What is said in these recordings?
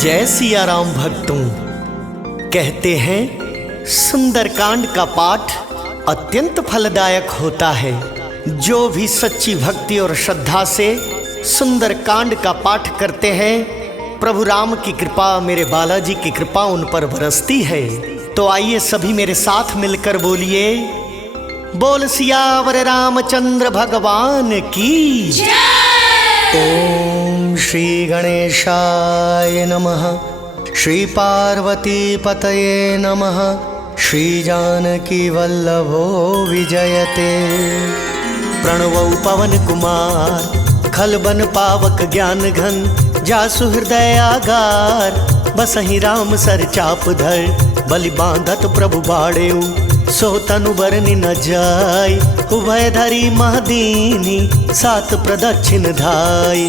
जय सिया राम भक्तों। कहते हैं सुंदरकांड का पाठ अत्यंत फलदायक होता है। जो भी सच्ची भक्ति और श्रद्धा से सुंदरकांड का पाठ करते हैं, प्रभु राम की कृपा, मेरे बालाजी की कृपा उन पर बरसती है। तो आइए सभी मेरे साथ मिलकर बोलिए, बोल सियावर रामचंद्र भगवान की जय। ओम श्री गणेशाय नमः, श्री पार्वती पतये नमः, श्री जानकी वल्लभो विजयते। प्रणवौ पवन कुमार, खलबन पावक ज्ञान घन, जासु हृदय आगार, बसहि राम सर चाप धर, बलि बांधत प्रभु बाड़ेऊ, सो तनु बरनि न जाय, उभय धरी महदीनी, सात प्रदक्षिण धाय।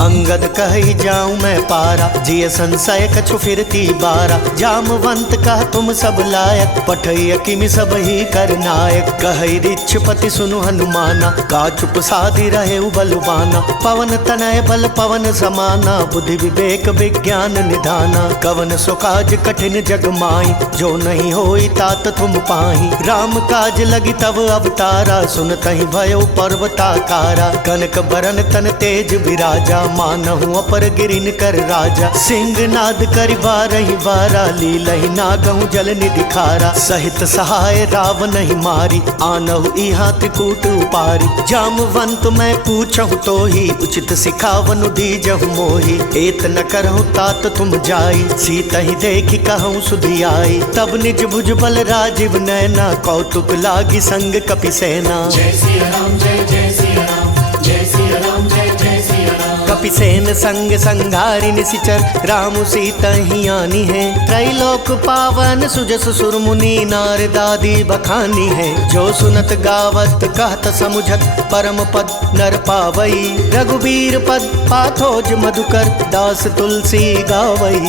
अंगद कहि जाऊं मैं पारा, जिय संशय कछु फिरती बारा, जामवंत कह तुम सब लायक, पठय किमि सब ही कर नायक। कहि रिच्छपति सुनु हनुमाना, का चुप साधि रहे बलवाना, पवन तनय बल पवन समाना, बुद्धि विवेक विज्ञान निधाना। कवन सो काज कठिन जग माई, जो नहीं होई तात तुम पाही। राम काज लगी तब अवतारा, सुनतहि भयो पर्वताकारा। कनक बरन तन तेज विराजा, मानहु अपर गिरिन कर राजा। सिंह नाद करि बारहि बारा, लीलहि नागहु जल निधि खारा। सहित सहाय रावण ही मारी, आनहु इहा त्रिकूट उपारी। जामवंत मैं पूछहु तो ही, उचित सिखावनु दीजहु मोहि। एत न करहु तात तुम जाई, सीतहि देखि कहूँ सुधियाई। तब निज भुज बल राजीव नैना, कौतुक लागी संग कपिसेना। जय सिया राम जय जय सिया राम, जय सिया राम जय जय सिया राम। कपिसेन संग संघारि निशिचर, रामु सीता ही आनी है। त्रैलोक पावन सुजस सुर मुनि, नारद आदि बखानी है। जो सुनत गावत कहत समुझत, परम पद नर पावई। रघुबीर पद पाथोज मधुकर, दास तुलसी गावई।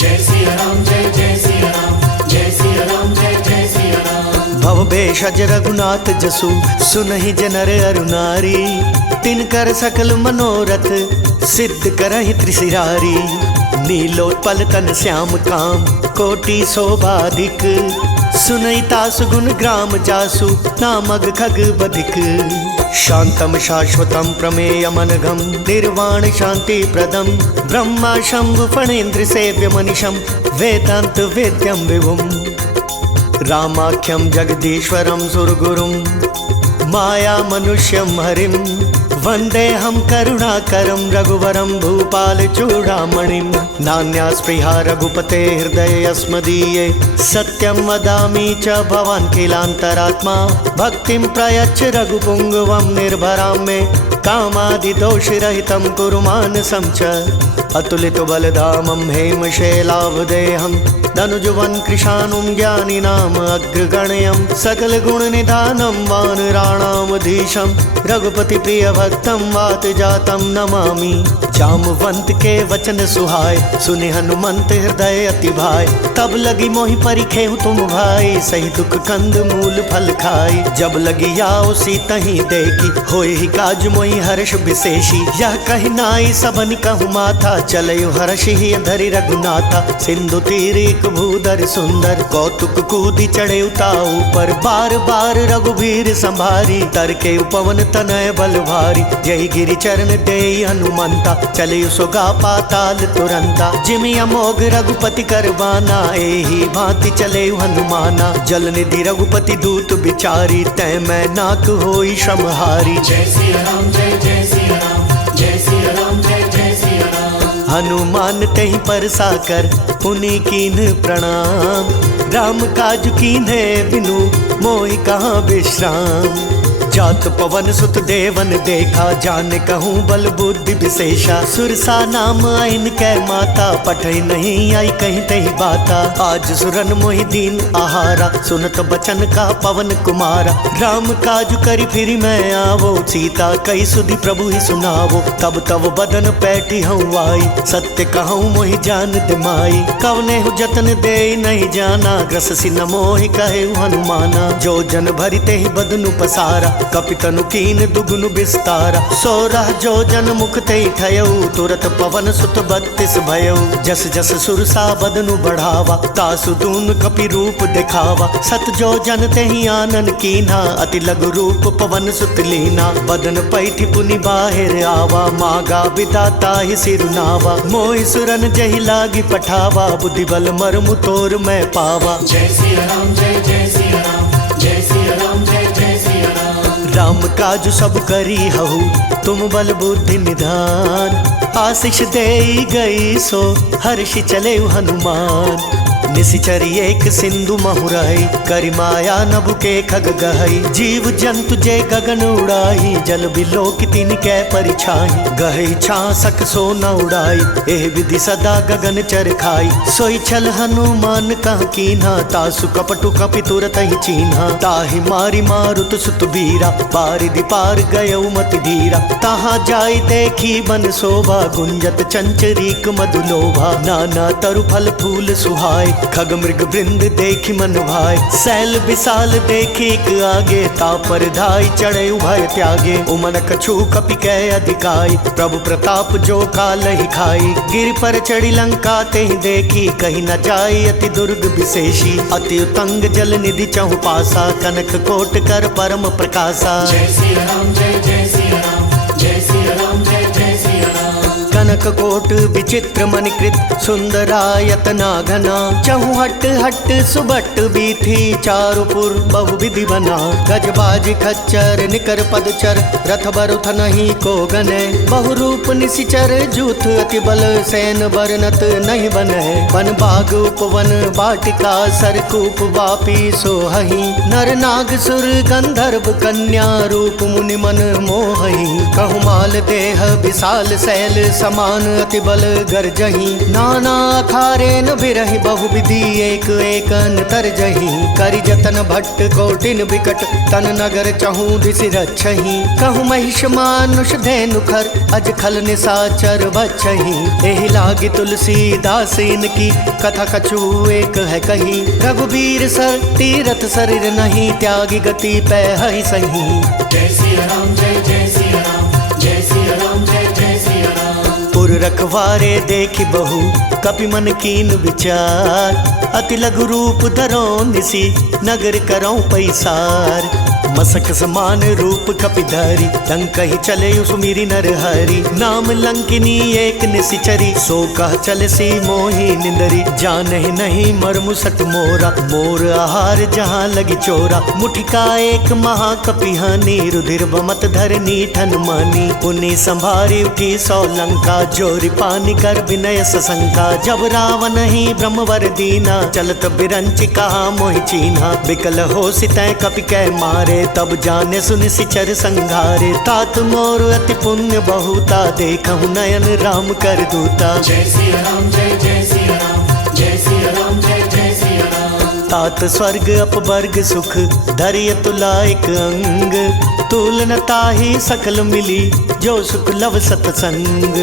जय सिया राम जय जय सिया राम, जय सिया राम जय जय सिया राम। भव भेषज रघुनाथ जसु, सुनहि जनर अरु नारी। तिनकर सकल मनोरथ, सिद्ध करहि त्रिशिरारी। नीलोत्पल तन श्याम काम, कोटि शोभाधिक। सुनहि तासु गुण ग्राम जासु, नामग खग बधिक। शांतम शाश्वतम प्रमेयमनघम, निर्वाण शांति प्रदम। ब्रह्मा शंभु फणेन्द्र सेव्य मनिषम, वेदांत वेद्यम विभुम। रामाख्यम जगदीश्वरम सुरगुरुम, माया मनुष्यम हरिम। वंदे हम करुणाकरम, रघुवरम भूपाल चूड़ामणिम। नान्या स्पृहा रघुपते हृदय अस्मदीये, सत्यम वदामि च भवान् किलांतरात्मा। भक्तिं प्रयच्छ रघुपुंगवं, निर्भरां मे कामादिदोषरहितं कुरु मानसं च। अतुलित बलधामं हेमशैलावदेहं, धनुजवन कृशानुं ज्ञानिनाम अग्रगण्यं। सकल गुण निधानं वानराणामधीशं, रघुपति प्रिय भक्तं वात जातं नमामि। जामवंत के वचन सुहाय, सुनि हनुमंत हृदय अति भाय। तब लगी मोहि परिखेहु तुम भाई, सही दुख कंद मूल फल खाई। जब लगी आओ सीतहि देखी, होय ही काज मोहि हर्ष विशेषी। यह कहि नाई सबन कहु माथा, चलयु हर्षि धरि रघुनाथा। सिंधु तीर एक भूधर सुंदर, कौतुक कूदि चढ़े ताऊ पर। बार बार रघुबीर संभारी, तर के उपवन तनय बल भारी। जय गिरि चरण देई हनुमंता, चलयु सोगा पाताल तुरंता। जिमि अमोघ रघुपति करवाना, एही भांति चले हनुमाना। जल निधि रघुपति दूत बिचारी, तै मैं नाक होई श्रमहारी। जय सिया राम जय जय सिया राम, जय सिया राम जय जय सिया राम। हनुमान तहि परसा कर, पुनि कीन्ह प्रणाम। राम काज कीन्हे बिनु, मोहि कहाँ विश्राम। जात पवन सुत देवन देखा, जान कहूँ बल बुद्धि विशेषा। सुरसा नाम आइन कै माता, पठै नहीं आई कहीं तही बाता। आज सुरन मोहि दीन आहारा, सुनत बचन का पवन कुमारा। राम काज करि फिरि मैं आवो, सीता कई सुधि प्रभु ही सुनावो। तब तब बदन पैठी हूँ आई, सत्य कहूँ मोहि जान दिमाई। कवने हु जतन दे नहीं जाना, ग्रस सिन मोहि कहे हनुमाना। जो जन भरिते ही बदनु पसारा, कपितनु कीन दुगुन विस्तारा। 16 जो जन मुख ते ठयऊ, तुरत पवन सुत 32 भयऊ। जस जस सुरसा बदनु बढ़ावा, तासु दून कपि रूप दिखावा। 7 जो जन तेहि आनन कीन्हा, अति लघु रूप पवन सुत लीना। बदन पैठि पुनि बाहिर आवा, मागा विदाता ही सिरुनावा। मोहि सुरन जहि लागी पठावा, बुद्धि बल मर्मु तोर मैं पावा। जय सिया राम जय जय सिया राम, जय सिया राम जय जय सिया राम। राम काज सब करी हहु, तुम बल बुद्धि निधान। आशीष देई गई सो हर्षि चले हनुमान। निशिचर एक सिंधु महुरई, करि माया नभु के खग गहई। जीव जंतु जे गगन उड़ाई, जल बिलोक तिनकै परिछाई। गहई छासक सो न उड़ाई, एह विधि सदा गगन चर खाई। सोई छल हनुमान कह कीन्हा, तासु कपटु कपि तुरत ही चीन्हा। ताहि मारी मारुत सुत बीरा, बारिधि पार गयऊ मति धीरा। तहाँ जाई देखी बन शोभा, गुंजत चंचरीक मधुलोभा। नाना तरु फल फूल सुहाय, खग मृग वृंद देखी मन भाई। सैल विशाल देखी एक आगे, तापर धाई चढ़े उभय त्यागे। उमन कछु कपि कै अधिकाई, प्रभु प्रताप जो काल ही खाई। गिर पर चढ़ी लंका तेहि देखी, कहीं न जाई अति दुर्ग विशेषी। अति उतंग जल निधि चहु पासा, कनक कोट कर परम प्रकाशा। जय सिया राम जय जय सिया राम, जय सिया राम जय जय सिया राम। कनक कोट विचित्र मणिकृत, सुंदरायतना घना। चहु हट हट सुबट बीथी, चारुपुर बहुविधि बना। गजबाज खच्चर निकर पदचर, रथ बरुथ नहीं को गने। बहुरूप निशिचर जूथ, अति बल सैन बरनत नहीं बने। वन बाग उपवन बाटिका, सरकूप वापी सोहही। नर नाग सुर गंधर्व कन्या, रूप मुनि मन मोहही। कहु माल देह विशाल शैल, समान अति बल गर्जही। नाना अखारेन बिरहि, बहुविधि एक एक अंतर जही। करि जतन भट्ट कोटिन विकट, तन नगर चहु दिशि रक्षही। कहु महिष मानुष धेनु खर, अज खल निशाचर बच्छही। एहि लागी तुलसीदास इनकी, कथा कछु एक है कही। रघुबीर सर तीरथ शरीर नहीं, त्यागी गति पै हहि सही। जय सिया राम जय जय सिया राम, जय सिया राम जय जय सिया राम। पुर रखवारे देखी बहु, कपि मन कीन विचार। अति लघु रूप धरो निसी, नगर करौ पैसार। मसक समान रूप कपिधरी, लंक ही चले सुमिरी नर हरि। नाम लंकिनी एक निशिचरी, सो कह चल सी मोही निंदरी। जानहि नहीं मर्मु सट मोरा, मोर आहार जहाँ लगी चोरा। मुठिका एक महाकपिहानी, रुधिर बमत धरनी ठन मानी। पुनि संभारी उठी 100 लंका, जोरी पानी कर विनय सशंका। जब रावण ही ब्रह्मवर दीना, चलत बिरंच कहा मोहि चीन्हा। बिकल हो सितै कपि कै मारे, तब जाने सुन सिचर संघारे। तात मोर अति पुण्य बहुता, देखहु नयन राम कर दूता। जय सिया राम जय जय सिया राम, जय सिया राम जय जय सिया राम। तात स्वर्ग अपवर्ग सुख, धरिय तुलाइक अंग। तुलन ताहि सकल मिली, जो सुख लव सतसंग।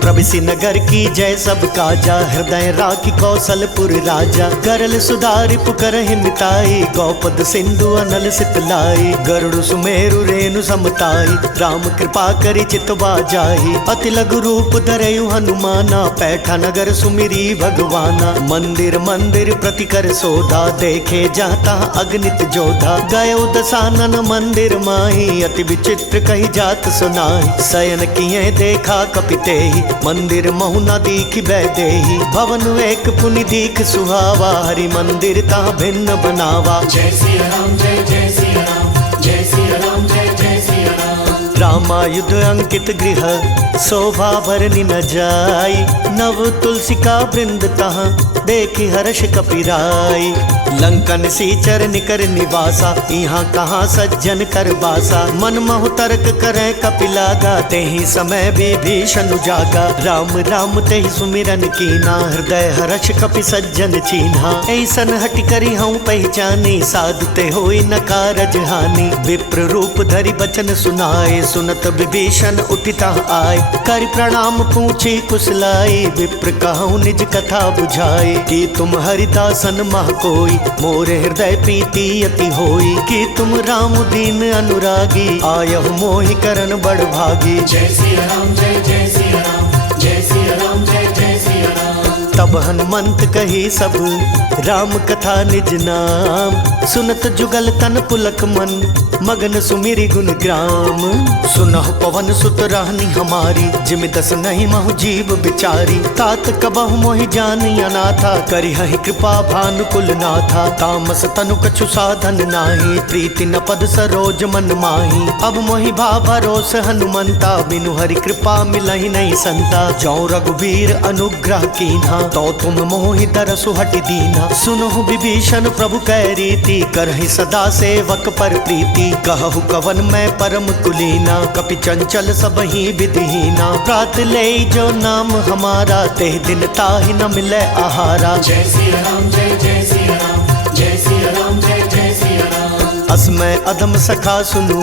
प्रभिसि नगर की जय सब काजा, हृदय राखी कौशलपुर राजा। करल सुधारि पुकरहि मिताई, गौपद सिंधु अनल सितलाई। गरुड़ सुमेरु रेणु समताई, राम कृपा करि चितवा जाहि। अति लघु रूप धरयु हनुमाना, पैठा नगर सुमिरी भगवाना। मंदिर मंदिर प्रति कर सोधा, देखे जाता अगणित जोधा। गयो दसानन मंदिर माही, अति विचित्र कही जात सुनाई। शयन किए देखा कपितेहि, मंदिर महु न दीखि बैदेहि। भवन एक पुनि दीख सुहावा, हरि मंदिर ता भिन्न बनावा। जय सिया राम जय जय सिया राम, जय सिया राम जय जय सिया राम। रामायुध अंकित गृह, शोभा भरनी न जाई। नव तुलसी का वृंद तहाँ, देखी हर्ष कपिराई। लंकन सीचर निकर निवासा, यहाँ कहाँ सज्जन कर बासा। मन महु तर्क करे कपिलागा, तेहि समय विभीषण जागा। राम राम तेहि सुमिरन कीना, हृदय हर्ष कपि सज्जन चीन्हा। ऐसन हटि करि हऊँ पहचानी, साधु ते होई न कारज हानि। विप्र रूप धरि बचन सुनाए, सुनत विभीषण उठिता आए, कर प्रणाम पूछे कुशलाई। विप्र कहूँ निज कथा बुझाए, कि तुम हरिदासन मह कोई, मोरे हृदय प्रीति अति होई। कि तुम राम दीन अनुरागी, आयहु मोहि करन बड़ भागी। जय सिया राम जय जय सिया राम, जय सिया राम जय जय सिया राम। तब हनुमंत कही सब राम कथा निज नाम, सुनत जुगल तन पुलक मन, मगन सुमिरि गुण ग्राम। सुनहु पवन सुत रानी हमारी, जिमि दस नहीं महु जीव बिचारी। तात कबहु मोहि जानि अनाथा, करिहहि कृपा भानुकुल नाथा। तामस तनु कछु साधन नाही, प्रीति न पद सरोज मन माही। अब मोहि भा भरोस हनुमंता, बिनु हरि कृपा मिलहि नहीं संता। जौ रघुबीर अनुग्रह कीन्हा, तो तुम मोहि दरसु हटि दीना। सुनहु विभीषण प्रभु कै रीति, करहि सदा सेवक पर प्रीति। कहु कवन मैं परम कुलीना, कपि चंचल सबहि विधिहीना। प्रात ले जो नाम हमारा, तेह दिन ताहि न मिले आहारा। जय सिया राम जय जय सिया राम, जय सिया राम जय जय सिया राम। अस मैं अधम सखा सुनु,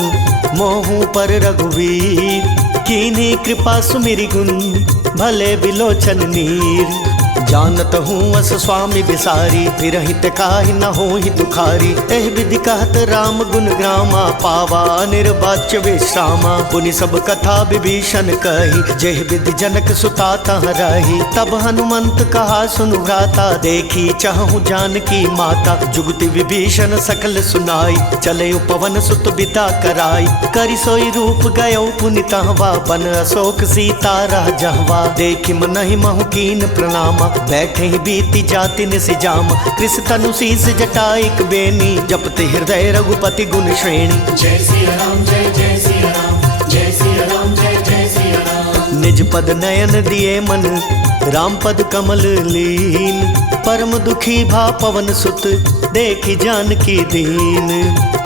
मोहू पर रघुवीर। कीन्ही कृपा सुमिरि गुण, भले बिलोचन नीर। जानत हूँ अस स्वामी बिसारी, फिरहित काहि न होहि दुखारी। एह विधि कहत राम गुण ग्रामा, पावा निर्वाच्य विश्रामा। पुनि सब कथा विभीषण कही, जेह विधि जनक सुता तह रही। तब हनुमंत कहा सुनु भ्राता, देखी चाहूँ जानकी माता। जुगति विभीषण सकल सुनाई, चले पवन सुत बिदा कराई। करि सोई रूप गयो पुनि तहवा, बन अशोक सीता रह जहवा। देखि मनहि महु कीन प्रणामा, बैठे ही बीती जाति निसिजाम। कृष तनु शीस जटाइक बेनी, जपते हृदय रघुपति गुण श्रेणी। जय सिया राम जय जय सिया राम, जय सिया राम जय जय सिया राम। निज पद नयन दिए मन, राम पद कमल लीन। परम दुखी भा पवन सुत, देखी जानकी दीन।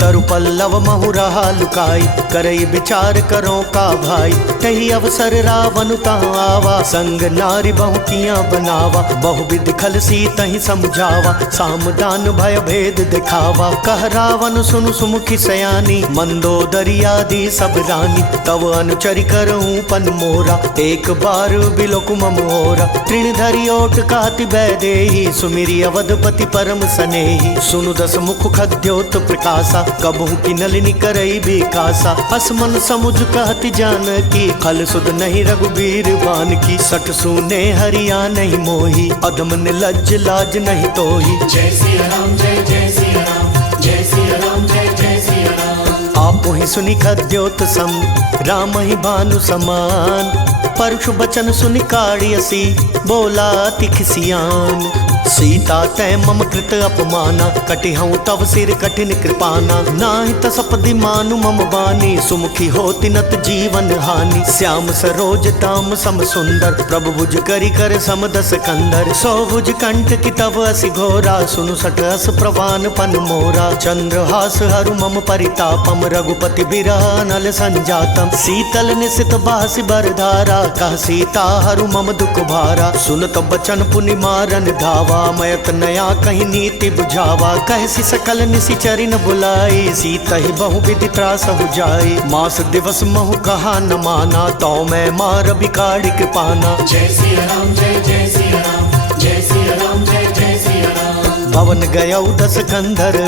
तरु पल्लव महु रहा लुकाई, करई विचार करो का भाई। तही अवसर रावण तहाँ आवा, संग नारी बहु किया बनावा। बहु विधि खल सी तही समझावा, सामदान भय भेद दिखावा। कह रावण सुनु सुमुखी सयानी, मंदोदरी आदि सब रानी। तव अनुचरि करऊं पन मोरा, एक बार बिलोकु मम होरा। तृण धरि ओट कहति बैदेही, सुमिरि अवधपति परम सनेही। सुनु दस मुख खद्योत प्रकाशा, कबहू की नलिनी करई बिकासा। असमन समुझ कहति जानकी, खल सुध नहीं रघुबीर बान की। सठ सुने हरिया नहीं मोही, अधम निर्लज्ज लाज नहीं तोही। जय सिया राम जय जय सिया राम, जय सिया राम जय जय सिया राम। आपो ही सुनि खद्योत सम, राम ही भानु समान। परशु बचन सुनि काढ़ियसी, बोला अति खिसियान। सीता तै मम कृत अपमाना, कटिहऊँ तव सिर कठिन कृपाना। नाहि तसपदि मानु मम बानी, सुमुखी होति नत जीवन हानि। श्याम सरोज दाम सम सुंदर, प्रभु भुज करि कर सम दस कंधर। सौ भुज कंठ की तव असि घोरा, सुनु सठ अस प्रवान पन मोरा। चंद्रहास हरु मम परितापम, रघुपति बिरह नल संजातम। शीतल निशित बासि बरधारा, कह सीता हरु मम दुख भारा। सुनत बचन पुनि मारन धावा, मयत नया कहीं नीति बुझावा। कहसी सकल निशिचरि न बुलाई, सीता ही बहु विधि त्रास हो जाई। मास दिवस महु कहा न माना, तो मैं मार बिकाढ़ कृपाना। जय सिया राम जय जय सिया राम, जय सिया राम जय जय सिया राम। भवन गयौ दस कंधर,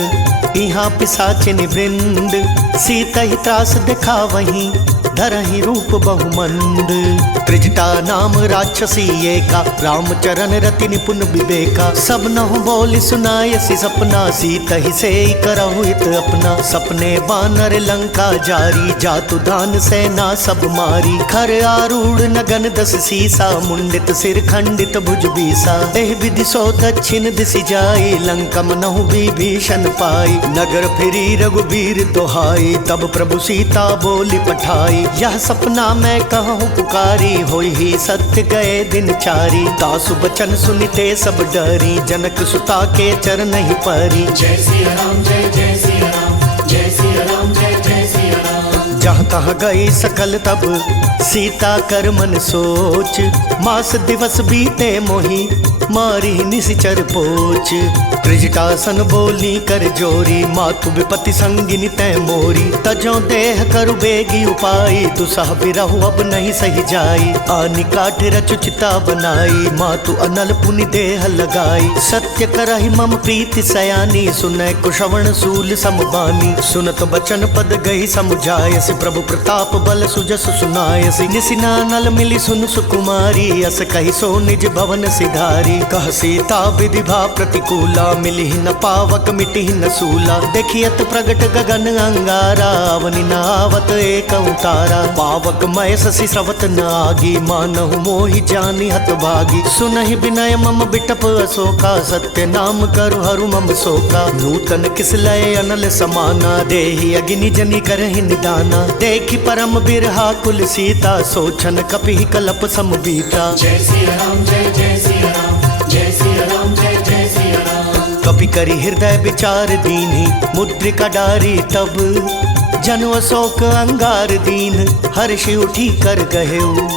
इहाँ पिशाचिनि वृंद। सीता ही त्रास दिखा वहीं, धरहि रूप बहुमंद। त्रिजटा नाम राक्षसी एका, रामचरण रति निपुण विवेका। सब नहु बोली सुनायसी सपना, सीता ही से करहु हित अपना। सपने बानर लंका जारी, जातु दान सेना सब मारी। खर आरूढ़ नगन दस सीसा, मुंडित सिर खंडित भुज बीसा। एह विधि सो दक्षिण दिशि जाई, लंका मनहु विभीषण पाई। नगर फिरी रघुबीर दोहाई, तब प्रभु सीता बोली पठाई। यह सपना मैं कहूँ पुकारी, होई ही सत्य गए दिन चारी। तासु बचन सुनिते सब डरी, जनक सुता के चरण ही परी। जय सिया राम जय जय सिया राम, जय सिया राम जय जय सिया राम। जहाँ तहाँ गई सकल तब सीता कर मन सोच, मास दिवस बीते मोही मारी निशिचर पोच। त्रिजटासन बोली कर जोरी, मातु विपति संगिनी तै मोरी। तजो देह करु बेगी उपाई, दुसह बिरहु अब नहीं सही जाई। आनि काठ रचुचिता बनाई, मातु अनल पुनि देह लगाई। सत्य करहि मम प्रीति सयानी, सुनय कुशवण सूल समबानी। सुनत बचन पद गई समुझायसि, प्रभु प्रताप बल सुजस सुनायसि। निसिना नल मिली सुन सुकुमारी, अस कहि सो निज भवन सिधारी। कह सीता विधि भा प्रतिकूला, मिली न पावक मिटी न सूला। देखियत प्रगट गगन अंगारा, अवनि न आवत एक उतारा। पावक मय शशि स्रवत न आगी, मानहु मोहि जानि हत भागी। सुनहि विनय मम बिटप अशोका, सत्य नाम करु हरु मम शोका। नूतन किस लय अनल समाना, देहि अग्नि जनि करहि निदाना। देखि परम बिरहा कुल सीता, सोचन कपि कलप समबीता। जय सिया राम जय जय सिया राम, जय सिया राम जय जय सिया राम। कपि करि हृदय विचार दीन्हि, मुद्रिका डारी तब। जनु अशोक अंगार दीन, हर्षि उठी कर गहेउ।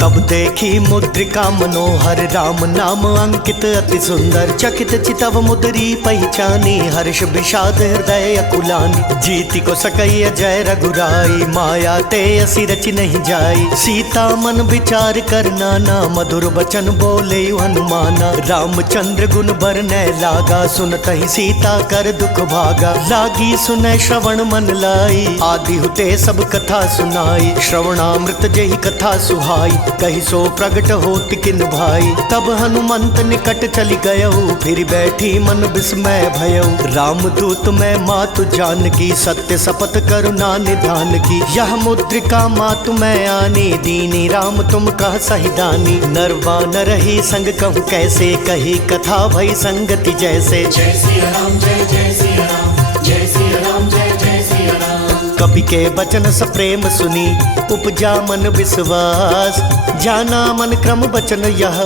तब देखी मुद्रिका मनोहर, राम नाम अंकित अति सुंदर। चकित चितव मुद्री पहचानी, हर्ष विषाद हृदय अकुलानी। जीति को सकई अजय रघुराई, माया ते असी रचि नहीं जाई। सीता मन विचार कर नाना, मधुर बचन बोले हनुमाना। रामचंद्र गुण बरनय लागा, सुनत ही सीता कर दुख भागा। लागी सुनय श्रवण मन लाई, आदि हुते सब कथा सुनाई। श्रवणामृत जही कथा सुहाई, कही सो प्रगट होत किन भाई। तब हनुमंत निकट चली गयऊ, फिर बैठी मन विस्मय भयऊ। रामदूत मैं मातु जानकी, सत्य शपथ करुणा निधान की। यह मुद्रिका मातु मैं आनी, दीनी राम तुम कह सही दानी। नरवा न रही संग कहूँ कैसे, कही कथा भई संगति जैसे। जय सिया राम जय जय सिया राम, जय सिया राम जय जय सिया राम। कपि के बचन सप्रेम सुनी, उपजा मन विश्वास। जाना मन क्रम बचन यह,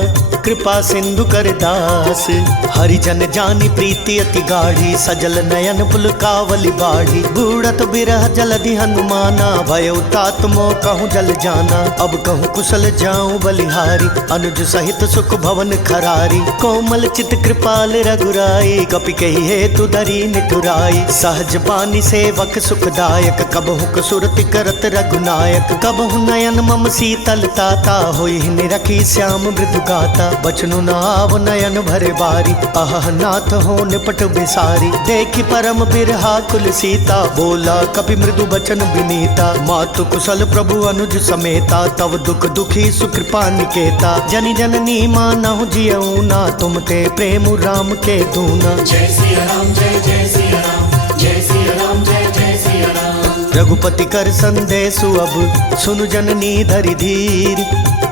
कृपा सिंधु कर दास। हरिजन जानी प्रीति अति गाढ़ी, सजल नयन पुलकावली बाढ़ी। बूढ़त बिरह जलधि हनुमाना, भयउ तात मोह कहूँ जल जाना। अब कहूँ कुशल जाऊँ बलिहारी, अनुज सहित सुख भवन खरारी। कोमल चित कृपाल रघुराई, कपि कही हेतु धरी निठुराई। सहज बानी सेवक सुखदायक, कबहु कसुरति करत रघुनायक। कबहु नयन मम शीतल ताता, होई निरखी श्याम मृदु गाता। बचनु नाव नयन भरे बारी, अह नाथ हो निपट बिसारी। देखी परम बिरहा कुल सीता, बोला कपि मृदु बचन विनीता। मातु कुशल प्रभु अनुज समेता, तव दुख दुखी सुकृपा निकेता। जनि जननी मानहु जियऊ ना, तुम ते प्रेम राम के दूना। जय सिया राम जय जय सिया राम, जय सिया राम जय जय सिया राम। रघुपति कर संदेशु अब, सुनु जननी धरि धीर।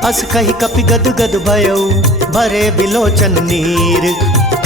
अस कही कपि गद गद भयऊ, भरे बिलोचन नीर।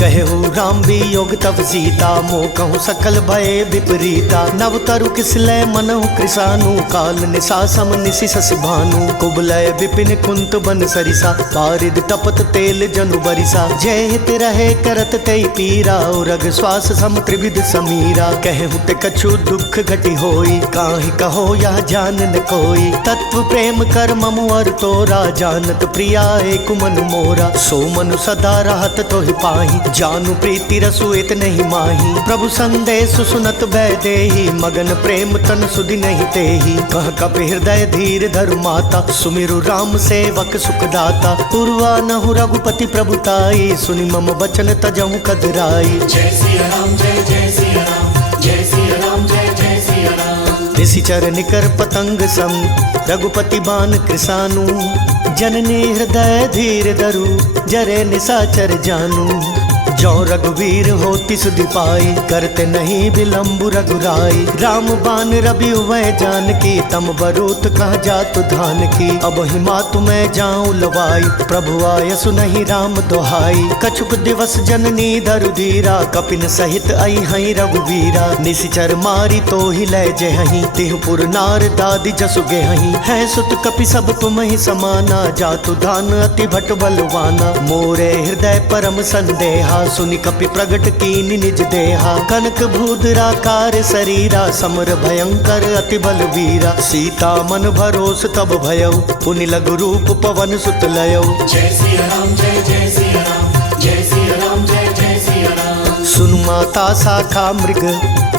कहु राम वियोग तब सीता, मोह कहूँ सकल भय विपरीता। नव तरु किसलय मनहु कृसानु, काल निशा सम निशि शशि भानु। कुबलय विपिन कुंत बन सरिसा, पारिद तपत तेल जनु बरिसा। जय हित रहे करत तई पीरा, रग श्वास सम त्रिविध समीरा। कहु ते कछु दुख घटी होई, काहि कहो यह जान न कोई। तत्व प्रेम कर ममु अर तोरा, जानत प्रिया एक मन मोरा। सो मनु सदा रहत तोहि पाहि, जानू प्रीति रसु इत नहीं माही। प्रभु संदेश सुनत भय देहि, मगन प्रेम तन सुधि नहीं तेहि। कह कपि हृदय धीर धरु माता, सुमिरु राम सेवक सुखदाता। पूर्वा नहु रघुपति प्रभुताई, सुनि मम वचन तजहु कदराई। जय सिया राम जय जय सिया राम, जय सिया राम जय जय सिया राम। निशिचर निकर पतंग सम, रघुपति बान कृसानु। जननी हृदय धीर धरु, जरे निशाचर जानू। जो रघुवीर होति सुधि पाई, करते नहीं विलम्बु रघुराई। राम बान रवि वह जानकी, तम बरूत कह जातु धान की। अब ही मातु मैं जाऊं लवाई, प्रभु आय सुनहि राम दोहाई। कछुक दिवस जननी धरु धीरा, कपिन सहित आई हई रघुवीरा। निशिचर मारी तो ही लय जहहि, तिहुपुर नार दादी जसु गेहहि। है सुत कपि सब तुम ही समाना, जातु धान अति भट बलवाना। मोरे हृदय परम संदेहा, सुनि कपि प्रगट कीनि निज देहा। कनक भूधराकार शरीरा समर भयंकर अति बल वीरा। सीता मन भरोस तब भयउ पुनि लघु रूप पवन सुत लयउ। जय सिया राम जय जय सिया राम जय सिया राम जय जय सिया राम। सुनु माता शाखा मृग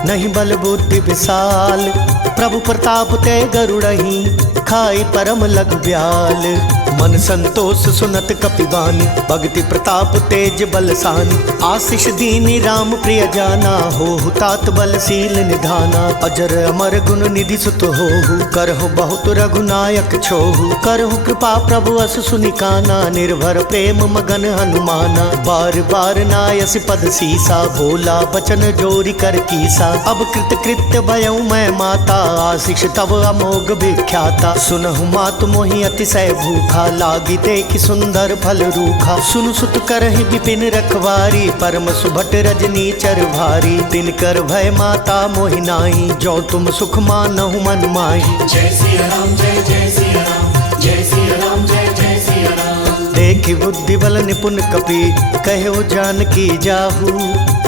नहीं बल बुद्धि विशाल। प्रभु प्रताप ते गरुड़हि खाई परम लघु ब्याल। मन संतोष सुनत कपिवानी भक्ति प्रताप तेज बलसानी। आशीष दीनी राम प्रिय जाना हो तात बलशील निधाना। अजर अमर गुण निधि सुत होहु करहु बहुत रघुनायक छोहु। करहु कृपा प्रभु अस सुनिकाना निर्भर प्रेम मगन हनुमाना। बार बार नायस पद सीसा बोला बचन जोरी कर कीसा। अब कृत कृत्य भयउ मैं माता आशीष तब अमोघ विख्याता। सुनहु मातु मोहि अतिशय भूखा लागी देखि सुंदर फल रूखा। सुनु सुत करहि विपिन रखवारी परम सुभट रजनी चर भारी। तिनकर भय माता मोहि नाहि जो तुम सुख मानहु मन माहि। जय सिया राम जय जय सिया राम जय सिया राम जय जय सिया राम। देखि बुद्धि बल निपुण कपि कहो जानकी जाहू।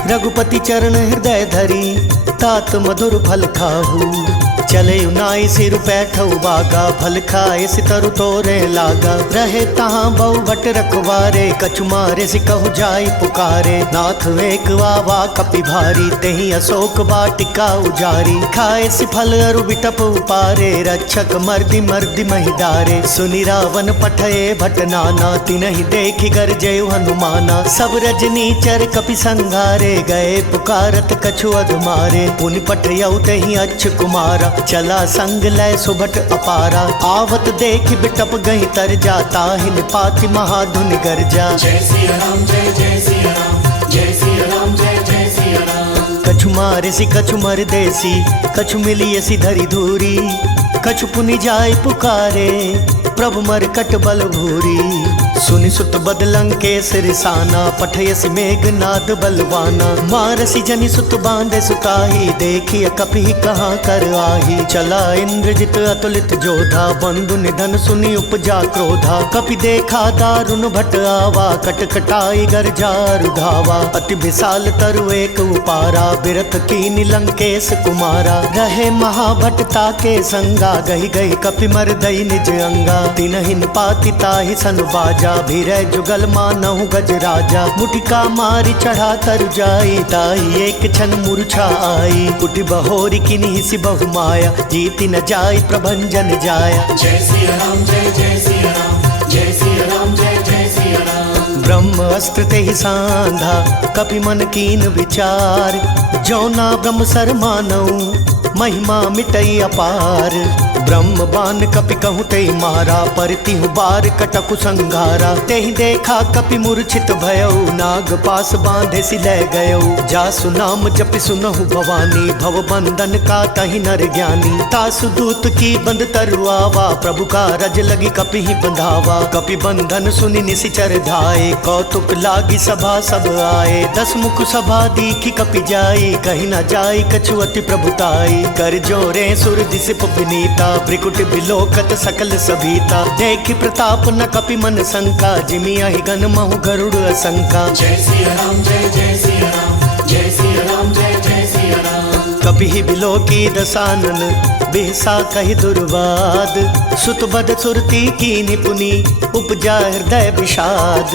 रघुपति चरण हृदय धरी तात मधुर फल खाहू। चले उनाई सिर बैठऊ बागा फल खाए सितरु तोरे लागा। रहे तहाँ बहु बट रखवारे कछु मारे सिकहु जाई पुकारे। नाथ एक वावा कपि भारी तेहि अशोक वाटिका उजारी। खाए सि फल अरु बिटप उपारे रक्षक मर्दि मर्दि महिदारे। सुनि रावण पठये भट नाना तिनहि देखि गरजयु हनुमाना। सब रजनी चर कपि संघारे गए पुकारत कछु अधमारे। पुनि पठयउ तेहि अच्छ कुमारा चला संग लय सुभट अपारा। आवत देख बिटप गई तर जाता हिन पाति महाधुनि गर्जा। जय सिया राम जय जय सिया राम जय सिया राम जय जय सिया राम। कछु मारे सी कछु मर देसी कछु मिली सी धरी धूरी। कछु पुनि जाय पुकारे प्रभु मरकट बल भूरी। सुनि सुत बदलंकेश रिसाना पठयसि मेघनाद बलवाना। मारसी जनि सुत बांधे सुताही देखिय कपि कहाँ कर आही। चला इंद्रजित अतुलित जोधा बंधु निधन सुनि उपजा क्रोधा। कपि देखा दारुण भट आवा कटकटाई गर्जार धावा। अति विशाल तरु एक उपारा बिरथ कीनि लंकेश कुमारा। रहे महाभटता के संगा गही गही कपि मर दई निज अंगा। तिनहिन पाति ताहि सन बाजा भीरै जुगल मानहु गज राजा। मुटिका मारी चढ़ा तर जाई ताहि एक क्षण मूर्छा आई। कुटि बहोरी किन्हि सि बहु माया जीति न जाई प्रभंजन जाया। जय सिया राम जय जय सिया राम जय सिया राम जय जय सिया राम। ब्रह्म अस्त्र तेहि सांधा कपि मन कीन विचार। जौना ब्रह्म सर मानऊ महिमा मिटई अपार। ब्रह्म बान कपि कहूँ तेहि मारा परतिहु बार कटकु संघारा। तेहि देखा कपि मूर्छित भयउ नाग पास बांधे सि लै गयउ। जासु नाम जपि सुनहु भवानी भव बंधन का तहि नर ज्ञानी। तासु दूत की बंद तरुआवा प्रभु का रज लगी कपि ही बंधावा। कपि बंधन सुनि निशिचर धाये कौतुक लागी सभा सब आए। दस मुख सभा दीखि कपि जाई कहीं न जाई कछु अति प्रभुताई। कर जोरे सुर दिसिप विनीता ब्रिकुट बिलोकत सकल सभीता। देखि प्रताप न कपि मन शंका जिमि अहि गन महु गरुड़ असंका। जय सिया राम जय जय सिया राम जय सिया राम जय जय सिया राम। कपि ही बिलोकी दसानन बिहसा कहि दुर्वाद। सुत बद सुरती कीनि पुनि उपजा हृदय विषाद।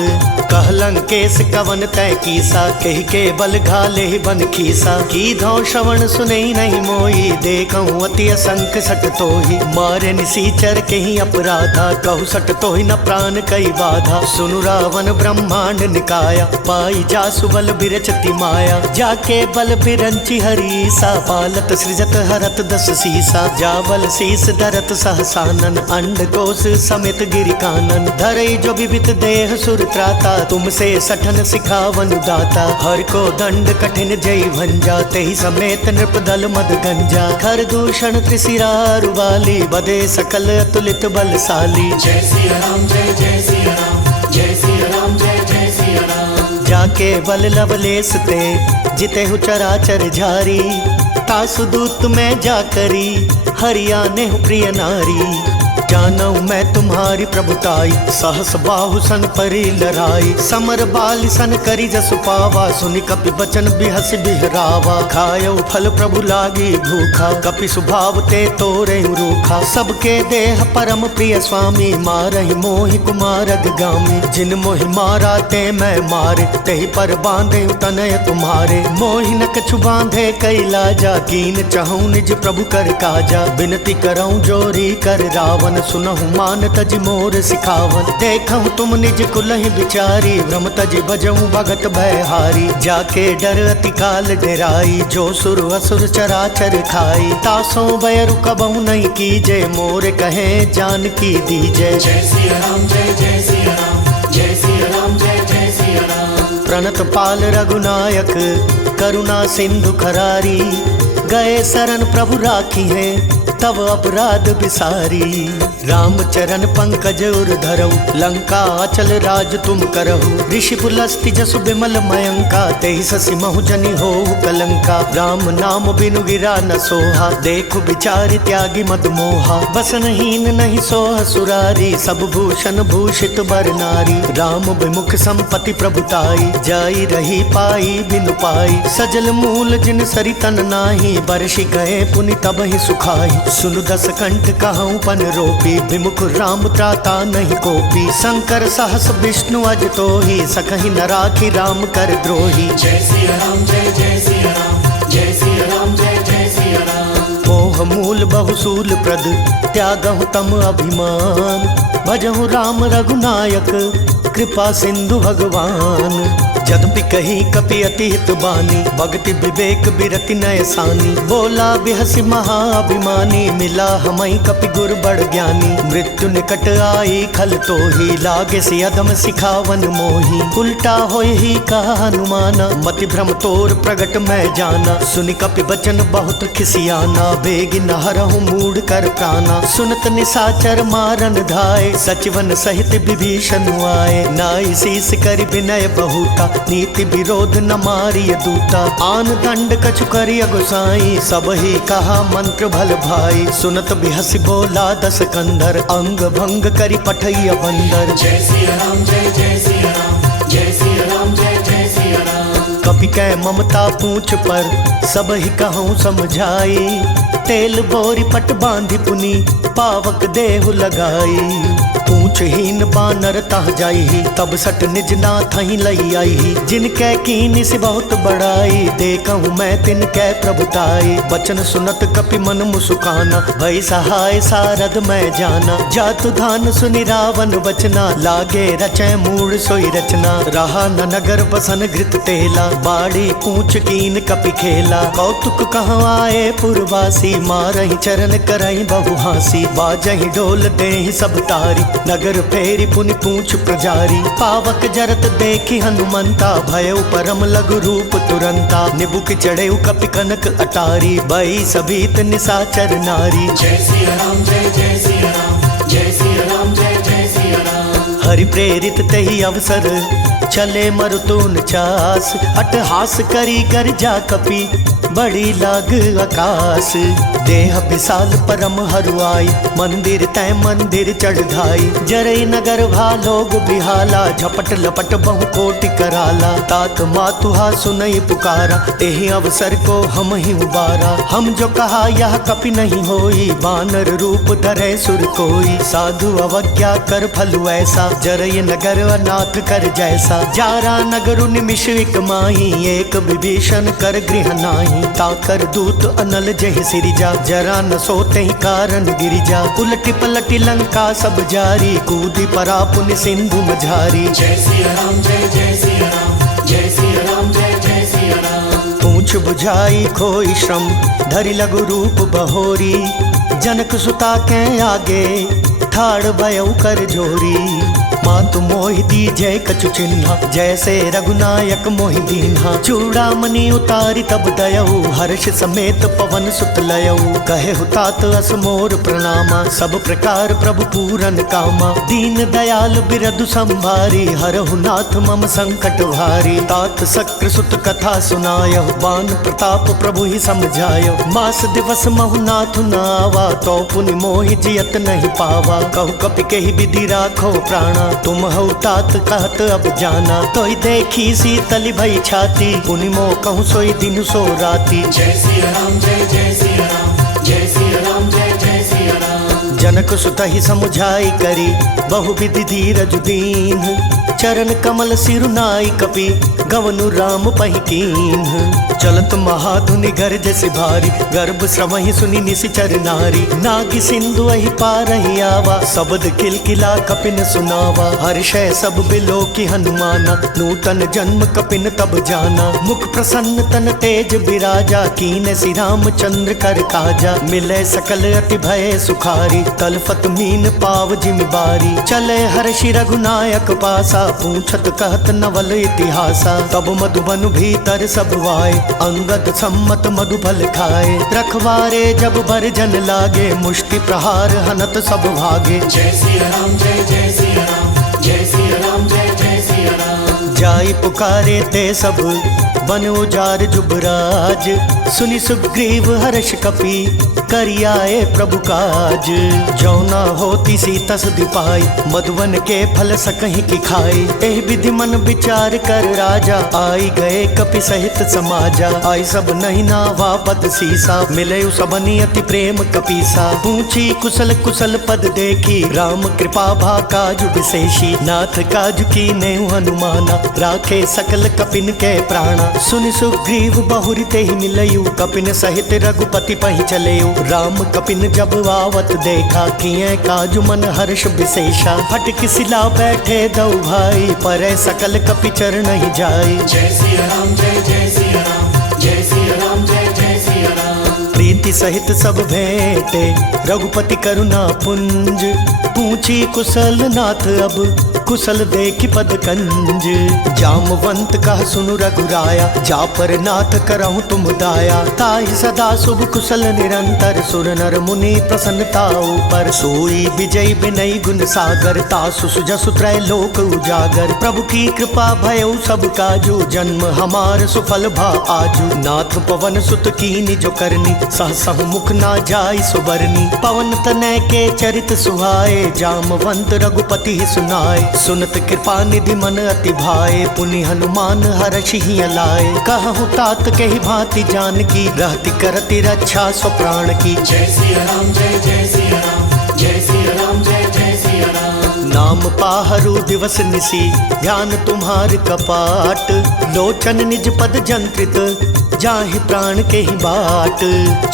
कहलंकेश कवन तय कीसा कहि के बल घाले बन खीसा। की धौ श्रवण सुनई नहीं मोई देखऊँ अति असंख सट तोहि। मारे निसीचर केहि अपराधा कहु सट तोहि न प्राण कई बाधा। सुनु रावण ब्रह्मांड निकाया पाई जासु बल बिरचति माया। जाके बल बिरंचि हरीसा पालत सृजत हरत दस सीसा। जाबल शीस धरत सहसानन अंड कोश समेत गिरि कानन। धरई जो विविध देह सुर त्राता तुमसे सठन सिखावन दाता। हर को दंड कठिन जय भंजा तेहि समेत नृप दल मद गंजा। खर दूषण त्रिशिरारु वाली बदे सकल अतुलित बलशाली। जय सिया राम जय जय सिया राम जय सिया राम जय जय सिया राम। जाके बल लवलेस ते जिते हु चराचर झारी। तासु दूत में जाकरी हरियाने हु प्रिय नारी। जानऊ मैं तुम्हारी प्रभुताई, सहस बाहु सन परी लड़ाई, समर बाल सन करी जसु पावा, सुनि कपि बचन बिहस बिहरावा, खायो फल प्रभु लागी भूखा, कपि सुभाव ते तोरे रूखा, सबके देह परम प्रिय स्वामी, मारहि मोहि कुमार गामी, जिन मोहि मारा ते मैं मारे, तेहि पर बांधे तनय तुम्हारे, मोहि न कछु बांधे कैला जा, कीन चहु निज प्रभु कर काजा, बिनती करऊं जोरी कर रावण, सुनहु मान तज मोर सिखावन, देखऊं तुम निज कुलहि बिचारी, भ्रम तज बजऊं भगत भयहारी, जाके डर अति काल डेराई, जो सुर असुर चराचर खाई, तासों बैरु कबहु नहीं कीजे, मोर कहे जान की दीजे। जय सिया राम जय जय सिया राम, जय सिया राम जय जय सिया राम। प्रणत पाल रघुनायक करुणा सिंधु खरारी, गए शरण प्रभु राखी है तब अपराध बिसारी, राम चरण पंकज उर धरऊ, लंका अचल राज तुम करहु, ऋषि पुलस्ति जसु बिमल मयंका, तेहि ससि महु जनि होहु कलंका, राम नाम बिनु गिरा न सोहा, देखु बिचारि त्यागी मद मोहा, बसनहीन नहीं सोह सुरारी, सब भूषण भूषित बर नारी, राम विमुख संपत्ति प्रभुताई, जाई रही पाई बिनु पाई, सजल मूल जिन सरि तन नाही, बरषि गए पुनि तब ही सुखाई, सुनु दस कंठ कहूँ पन रोपी, विमुख राम त्राता नहीं कोपी, शंकर सहस विष्णु अज तो ही, सकहि न राखी राम कर द्रोही। जय सिया राम जय जय सिया राम, जय सिया राम जय जय सिया राम। मोह मूल बहुसूल प्रद, त्यागहु तम अभिमान, भजहु राम रघुनायक, कृपा सिंधु भगवान, जदपि कही कपि अति हित बानी, भक्ति विवेक बिरति नय सानी, बोला बिहसि महाअभिमानी, मिला हमई कपि गुर बड़ ज्ञानी, मृत्यु निकट आई खल तो ही, लागे से अधम सिखावन मोही, उल्टा होय ही कहा हनुमाना, मति भ्रम तोर प्रगट मैं जाना, सुनि कपि बचन बहुत खिसियाना, बेगी न हरहु मूढ़ कर प्राणा, सुनत निसाचर मारन धाय, सचिवन सहित विभीषण आए, नाई शीस करि विनय बहुता, नीति विरोध न मारिय दूता, आन दंड कछु करिय गोसाई, सब ही कहा मंत्र भल भाई, सुनत बिहसि बोला दस कंधर, अंग भंग करि पठैय बंदर। जय सिया राम जय जय सिया राम, जय सिया राम जय जय सिया राम। कपि कै ममता पूछ पर, सब ही कहूँ समझाई, तेल बोरी पट बांधि पुनि, पावक देहु लगाई, पूछहीन बानर तह जाई, तब सट निज नाथ ही लई आई, जिनकै कीन से बहुत बड़ाई, देखूं मैं तिनकै प्रभुताई, बचन सुनत कपि मन मुसुकाना, भई सहाय सारद मैं जाना, जातु धान सुनि रावण बचना, लागे रचै मूढ़ सोई रचना, रहा न नगर बसन घृत तेला, बाड़ी पूछ कीन कपि खेला, कौतुक कहाँ आए पुरवासी, मारहि चरण करहि बहु हासी, बाजहि ढोल देहि सब तारी, नगर फेरी पुनि पूछ प्रजारी, पावक जरत देखी हनुमंता, भयउ परम लघु रूप तुरंता, निबुक चढ़ेउ कपि कनक अटारी, बई सभीत निसाचर नारी। जय सिया राम जय जय सिया राम, जय सिया राम जय जय सिया राम। हरि प्रेरित तेहि अवसर, चले मरुतुन चास, अटहास करी कर जा कपि, बड़ी लाग आकाश, देह विशाल परम हरुआई, मंदिर तय मंदिर चढ़ धाई, जरई नगर भालोग बिहाला, झपट लपट बहु कोटि कराला, तात मातुहा सुनई पुकारा, तेहि अवसर को हम ही उबारा, हम जो कहा यह कपि नहीं होई, बानर रूप धरे सुर कोई, साधु अवज्ञा कर फल ऐसा, जरई नगर अनाथ कर जैसा, जारा नगरु निमिष एक माही, एक विभीषण कर गृह नाही, ताकर दूत अनल जहि सिरिजा, जरा न सोते ही कारण गिरिजा, उलटी पलटी लंका सब जारी, कूदी परा पुनि सिंधु मझारी। जय सिया राम जय जय सिया राम, जय सिया राम जय जय सिया राम। पूछ बुझाई खोई श्रम, धरि लघु रूप बहोरी, जनक सुता के आगे ठाड़ भयउ कर जोरी, मातु मोहि दीजय कछु चिन्हा, जैसे रघुनायक मोहि दीन्हा। चूड़ामणि उतारी तब दयऊ, हर्ष समेत पवन सुत लयऊ। कहे हुतात अस मोर प्रणामा, सब प्रकार प्रभु पूरन कामा। दीन दयाल बिरदु संभारी, हरहु नाथ मम संकट भारी। तात सक्र सुत कथा सुनायहु, बान प्रताप प्रभु ही समझायहु। मास दिवस महु नाथ न आवा, तो पुनि मोहि जियत नहीं पावा। कहु कपि केहि विधि राखो प्राणा, तुम हऊ तात कहत अब जाना। तोहि देखी शीतल भई छाती, पुनि मोह कहूँ सोई दिन सो राती। जय सिया राम जय जय सिया राम, जय सिया राम जय जय सिया राम। जनक सुत ही समुझाई करी, बहु विधि धीरज दीन। चरण कमल सिरुनाई कपि, गवनु राम पहि कीन्ह। चलत महाधुनि गर्ज से भारी, गर्भ श्रवहि सुनि निशिचर नारी। नागी सिंधु अहि पारहि आवा, शब्द किलकिला कपिन सुनावा। हर्षै सब बिलो की हनुमाना, नूतन जन्म कपिन तब जाना। मुख प्रसन्न तन तेज बिराजा, कीन श्री रामचंद्र कर काजा। मिले सकल अति भय सुखारी, तलफत मीन पाव जिम बारी। चले हर्षि रघुनायक पासा, पूछत कहत नवल इतिहासा। तब मधुबन भीतर सब वाए, अंगद सम्मत मधुफल खाए। रखवारे जब बरजन लागे, मुष्टि प्रहार हनत सब भागे। जय सिया राम जय जय सिया राम, जय सिया राम जय जय सिया राम। जाई पुकारे ते सब, बन उजार जुबराज। सुनि सुग्रीव हर्ष कपि, करियाए प्रभु काज। जौना होती सी तस दिपाई, मधुवन के फल सकहीं की खाई। एह विधि मन विचार कर राजा, आई गए कपि सहित समाजा। आई सब नहीं नावा पद सीसा, मिले सबनी अति प्रेम कपीसा। पूछी कुशल कुशल पद देखी, राम कृपा भा काजु विशेषी। नाथ काजु की नेहु हनुमाना, राखे सकल कपिन के प्राणा। सुनि सुग्रीव बहुरी ते ही मिलयु, कपिन सहित रघुपति पहि चलेयु। राम कपिन जब आवत देखा, किए काजु मन हर्ष विशेषा। फटक सिला बैठे दो भाई, परे सकल कपि चरण ही जाई। जय सिया राम जय जय सिया राम, जय सिया राम जय जय सिया राम। प्रीति सहित सब भेंटे, रघुपति करुणा पुंज। पूछी कुशल नाथ अब, कुशल देखि पद कंज। जामवंत कह सुनु रघुराया, जा पर नाथ करहु तुम दाया। ताहि सदा शुभ कुशल निरंतर, सुर नर मुनि प्रसन्नता ऊपर। सोई विजय विनय गुण सागर, तासु सुजसु त्रय लोक उजागर। प्रभु की कृपा भयउ सब काजू, जन्म हमार सुफल भा आजू। नाथ पवन सुत कीनि जो करनी, सहसहु मुख ना जाई सुबरनी। पवन तनय के चरित सुहाए, जामवंत रघुपति ही सुनाए। सुनत कृपा निधि मन अति भाए, पुनि हनुमान हर्षि ही लाए। कहु तात कहि भांति जानकी, रहति करति रक्षा स्व प्राण की। जय सिया राम जय जय सिया राम, जय सिया राम जय जय सिया राम। नाम पाहरु दिवस निसी, ध्यान तुम्हार कपाट। लोचन निज पद जंत्रित, जाहि प्राण के ही बाट।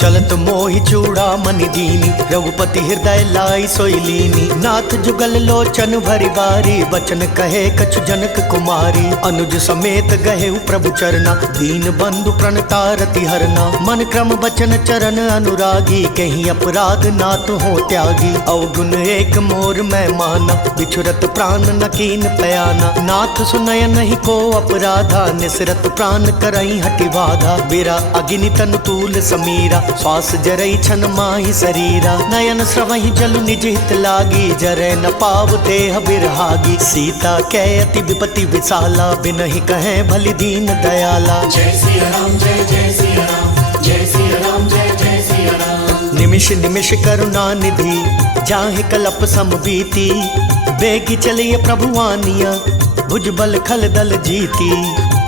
चलत मोहि चूड़ामणि दीनी, रघुपति हृदय लाई सोई लीनी। नाथ जुगल लोचन भरि बारी, बचन कहे कछु जनक कुमारी। अनुज समेत गहे प्रभु चरना, दीन बंधु प्रणतारति हरना। मन क्रम बचन चरण अनुरागी, कहीं अपराध नाथ हो त्यागी। अवगुण एक मोर मैं माना, बिछुरत प्राण न कीन पयाना। नाथ सुनय नहीं को अपराधा, निसरत प्राण करई हटि बाधा। बिरा अग्नि तनु तूल समीरा, श्वास जरई छन माहि शरीरा। नयन स्रवहि जलु निज हित लागी, जरै न पाव देह बिरहागी। सीता कै अति विपति विशाला, बिनहि कहे भलि दीन दयाला। जय सिया राम जय जय सिया राम, जय सिया राम जय जय सिया राम। निमिष निमिष करुणा निधि, जाहि कलप सम बीती। बेगी चलिए प्रभु आनिया, भुजबल खल दल जीती।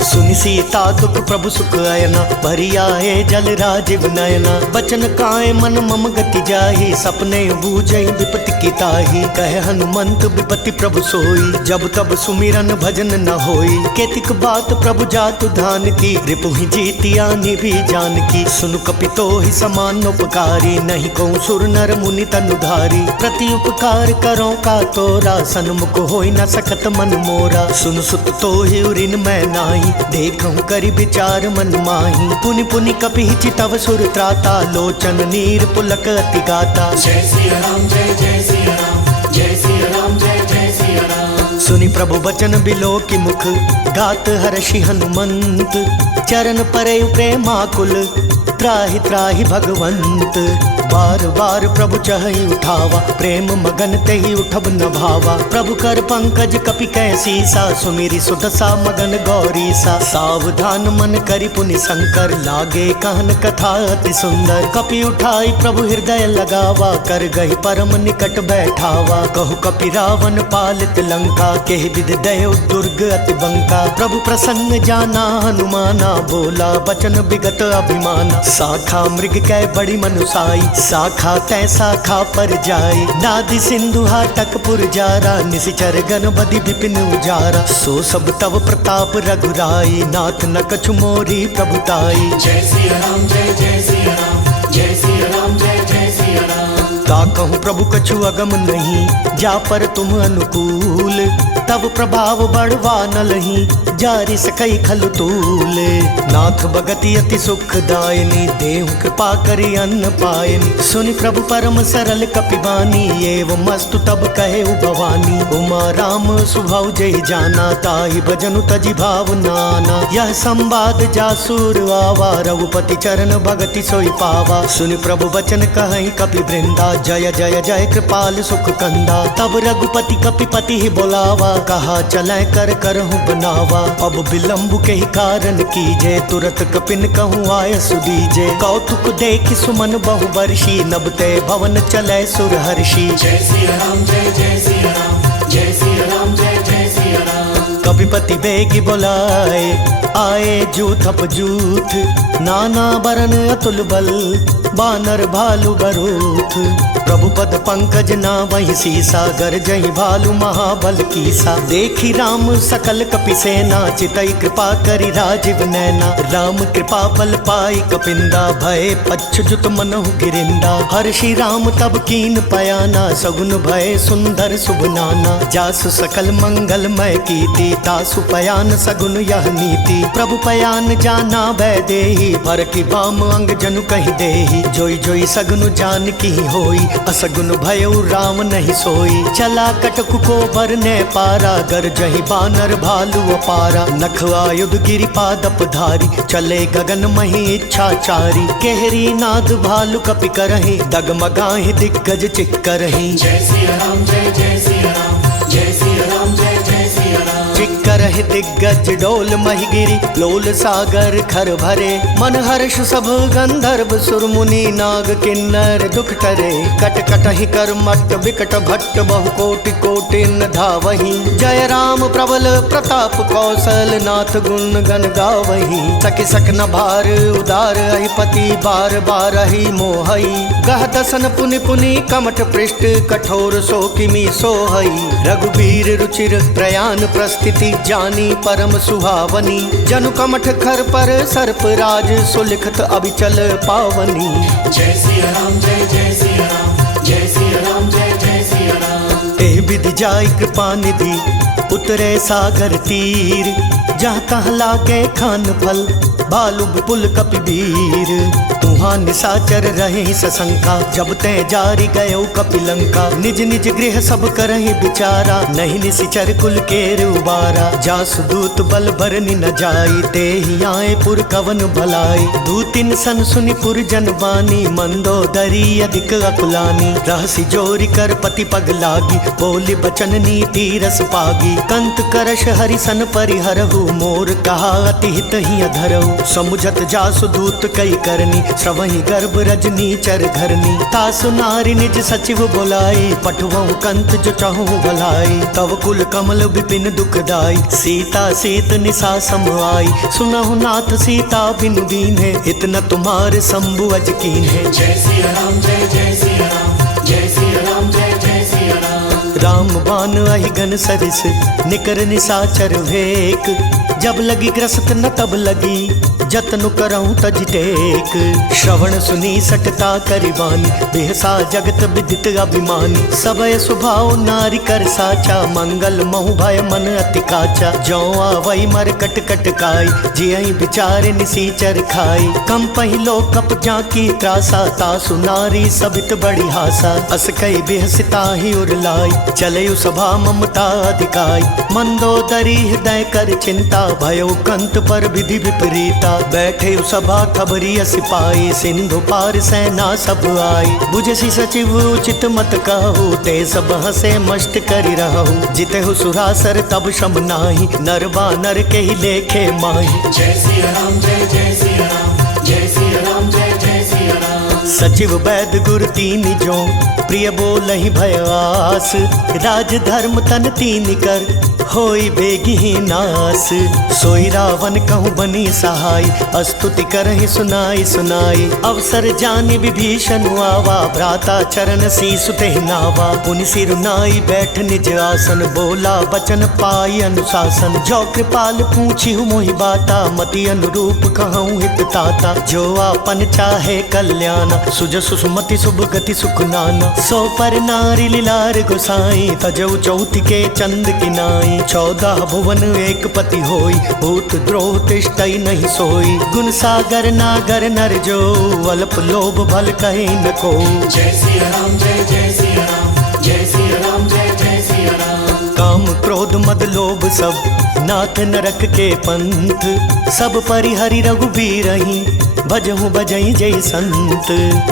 सुनि सीता दुख प्रभु सुख अयना, भरी आए जल राजीव नयना। बचन काए मन मम गति जाहि, सपने बूझई विपति की ताहि। कहे हनुमंत विपति प्रभु सोई, जब तब सुमिरन भजन न होई। केतिक बात प्रभु जातु धान की, रिपु ही जीतियानि भी जानकी। सुनु कपितो ही समान उपकारी, नहीं को सुर नर मुनि तनुधारी। प्रति उपकार करो का तोरा, सन्मुख होई न सकत मन मोरा। सुन सुत तो ही उरिन मैं नाही, देखूं करि विचार मन माही। पुनि पुनि कपि चितव सुर त्राता, लोचन नीर पुलक अति गाता। जय सिया राम जय जय सिया राम, जय सिया राम जय जय सिया राम। सुनि प्रभु बचन बिलो की मुख, गात हर्षि हनुमंत। चरण परे प्रेमाकुल, त्राहि त्राहि भगवंत। बार बार प्रभु चहि उठावा, प्रेम मगन तेहि उठब न भावा। प्रभु कर पंकज कपि कैसीसा, सुमिरि सुदशा मगन गौरीसा। सावधान मन करि पुनि शंकर, लागे कहन कथा अति सुंदर। कपि उठाई प्रभु हृदय लगावा, कर गहि परम निकट बैठावा। कहु कपि रावण पालित लंका, केहि विधि दयो दुर्ग अति बंका। प्रभु प्रसन्न जाना हनुमाना, बोला बचन विगत अभिमाना। शाखा मृग कै बड़ी मनुसाई, शाखा तै शाखा पर जाई। नादि सिंधु हाटक पुर जारा, निशिचर गण बदि विपिन उजारा। सो सब तव प्रताप रघुराई, नाथ न कछु मोरी प्रभुताई। जय सिया राम जय जय सिया राम, जय सिया राम जय जय सिया राम। का कहूँ प्रभु कछु अगम नहीं, जा पर तुम अनुकूल। तब प्रभाव बढ़वा न लही, जारि सकई खल तूल। नाथ भगति अति सुखदायिनी, देहु कृपा करि अन्न पायनि। सुनि प्रभु परम सरल कपिबानी, एवं मस्तु तब कहे भवानी। उमा राम सुभाव जय जाना, ताहि भजनु तजि भाव नाना। यह संवाद जासुर आवा, रघुपति चरण भगति सोई पावा। सुनि प्रभु वचन कहई कपि वृंदा, जय जय जय कृपाल सुख कंदा। तब रघुपति कपिपति ही बोलावा, कहा चलै कर करहु बनावा। अब विलंब के ही कारण कीजे, तुरत कपिन कहूँ आय सुदीजे। कौतुक देख सुमन बहु वर्षी, नबते भवन चलै सुर हर्षि। जय सिया राम जय जय सिया राम, जय सिया राम जय जय सिया राम। कपिपति बेगी बोलाए, आए जूथ अपजूथ। नाना बरन अतुल बल, बानर भालु बरूथ। प्रभु पद पंकज ना वही सीसा, गरजहि भालु महाबल कीसा। देखी राम सकल कपि सेना, चितई कृपा करि राजीव नैना। राम कृपा बल पाई कपिंदा, भय पच्छुत मनहु गिरिंदा। हर्षि राम तब कीन पयाना, सगुन भय सुंदर शुभ नाना। जासु सकल मंगलमय कीर्ति, तासु पयान सगुन यह नीति। प्रभु पयान जाना भय देहि, भर की बाम अंग जनु कहि देहि। जोई जोई सगुन जान की होई, असगुन भयउ राम नहीं सोई। चला कटक को बरने पारा, गरजहि बानर भालु अपारा। नख आयुध गिरिपादप धारी, चले गगन मही इच्छाचारी। केहरी नाद भालु कपि करहि, डगमगाहि दिग्गज चिक्करहि। जय सिया राम जय जय सिया राम, जय सिया राम जय जय सिया राम। चिक्करहि दिग्गज डोल महिगिरि, लोल सागर खर भरे। मन हर्ष सब गंधर्व सुर मुनि, नाग किन्नर दुख टरे। कट कटहि कर मट्ट विकट भट्ट, बहु कोटि कोटि न धावहि। जय राम प्रबल प्रताप कौशल, नाथ गुण गण गावहि। सखि सक न भार उदार, अहिपति बार बार ही मोहई। गह दसन पुनि पुनि कमठ पृष्ठ, कठोर सो किमि सोहई। रघुबीर रुचिर प्रयाण प्रस्थिति, जानी परम सुहावनी। जनु कमठ खर पर सर्प राज, सुलिखत अभिचल पावनी। जय सिया राम जय जय सिया राम, जय सिया राम जय जय सिया राम। एह विधि जाय कृपा निधि, उतरे सागर तीर। जहाँ तहाँ लागे खान फल, भालु विपुल कपिवीर। तुहाँ निशाचर रहे सशंका, जब ते जारी गयो कपिलंका। निज निज गृह सब करहि विचारा, नहीं निशिचर कुल केर उबारा। जासु दूत बल भरनि न जाई, ते ही आए पुर कवन भलाई। दूतिन सन सुनि पुर जन बानी, मंदोदरी अधिक अकुलानी। रहसि जोरी कर पति पग लागी, बोली बचन नीति रस पागी। कंत करश हरि सन परिहरहु, मोर कहा अति हित ही अधरहु। समुझत जासु दूत कई करनी, श्रवहि गर्भ रजनी चर घरनी। तासु नारी निज सचिव बोलाई, पठवहु कंत जो चाहूं भलाई। तव कुल कमल विपिन दुखदाई, सीता सीत निशा सम आई। सुनहु नाथ सीता बिनु दीन्हे, इतना तुम्हारे शंभु अज कीन्हे। जय सिया राम जय जय सिया राम, जय सिया राम जय जय सिया राम। राम बान अहि गन सरिस, निकर निशाचर भेक। जब लगी ग्रस्त न तब लगी, जतनु करऊं तज टेक। श्रवण सुनी सटता करिवानी, बेहसा जगत विदित अभिमानी। सबय स्वभाव नारी कर साचा, मंगल महु भय मन अति काचा। जौ आवई मर कट कट काई, जियहि विचार निसीचर खाई। कम पहिलो कप जाकी त्रासा, तासु नारी सबित बड़ी हासा। अस कई बेहसिता ही उरलाई, चलयु सभा ममता अधिकाई, मंदोदरी हृदय कर चिंता, भयो कंत पर विधि विपरीता। बैठे सभा खबरी सिपाही, सिंधु पार सेना सब आई। बुझसी सचिव उचित मत कहु, ते सब हसे मस्त करि रहु। जितेहु सुरासर तब शम नाही, नर बानर के ही लेखे माही। जय सिया राम जय जय सिया राम, जय सिया राम जय जय सिया राम। सचिव वैद गुर तीन जो, प्रिय बोलहि भय आस। राज धर्म तन तीन कर, होई बेगी नास। सोई रावण कहूँ बनी सहाय, स्तुति करहि सुनाई सुनाई। अवसर जानि विभीषण आवा, भ्राता चरण शीसु तेहि नावा। पुनि सिर नाई बैठ निज आसन, बोला बचन पाई अनुशासन। जो कृपाल पूछिहु मोहि बाता, मति अनुरूप कहूँ हित ताता। जो आपन चाहे कल्याण, सुजसु सुमति शुभ गति सुख नाना। सो पर नारी लीलार गोसाई, तजौ चौथ के चंद किनाई। 14 भुवन एक पति होई, भूत द्रोह तिष्ठई नहीं सोई। गुण सागर नागर नर जो, अल्प लोभ भल कहीं न को। जय सिया राम जय जय सिया राम, जय सिया राम जय जय सिया राम। काम क्रोध मद लोभ सब, नाथ नरक के पंथ। सब परिहरि रघुबीरहि, भजहु भजई जय संत।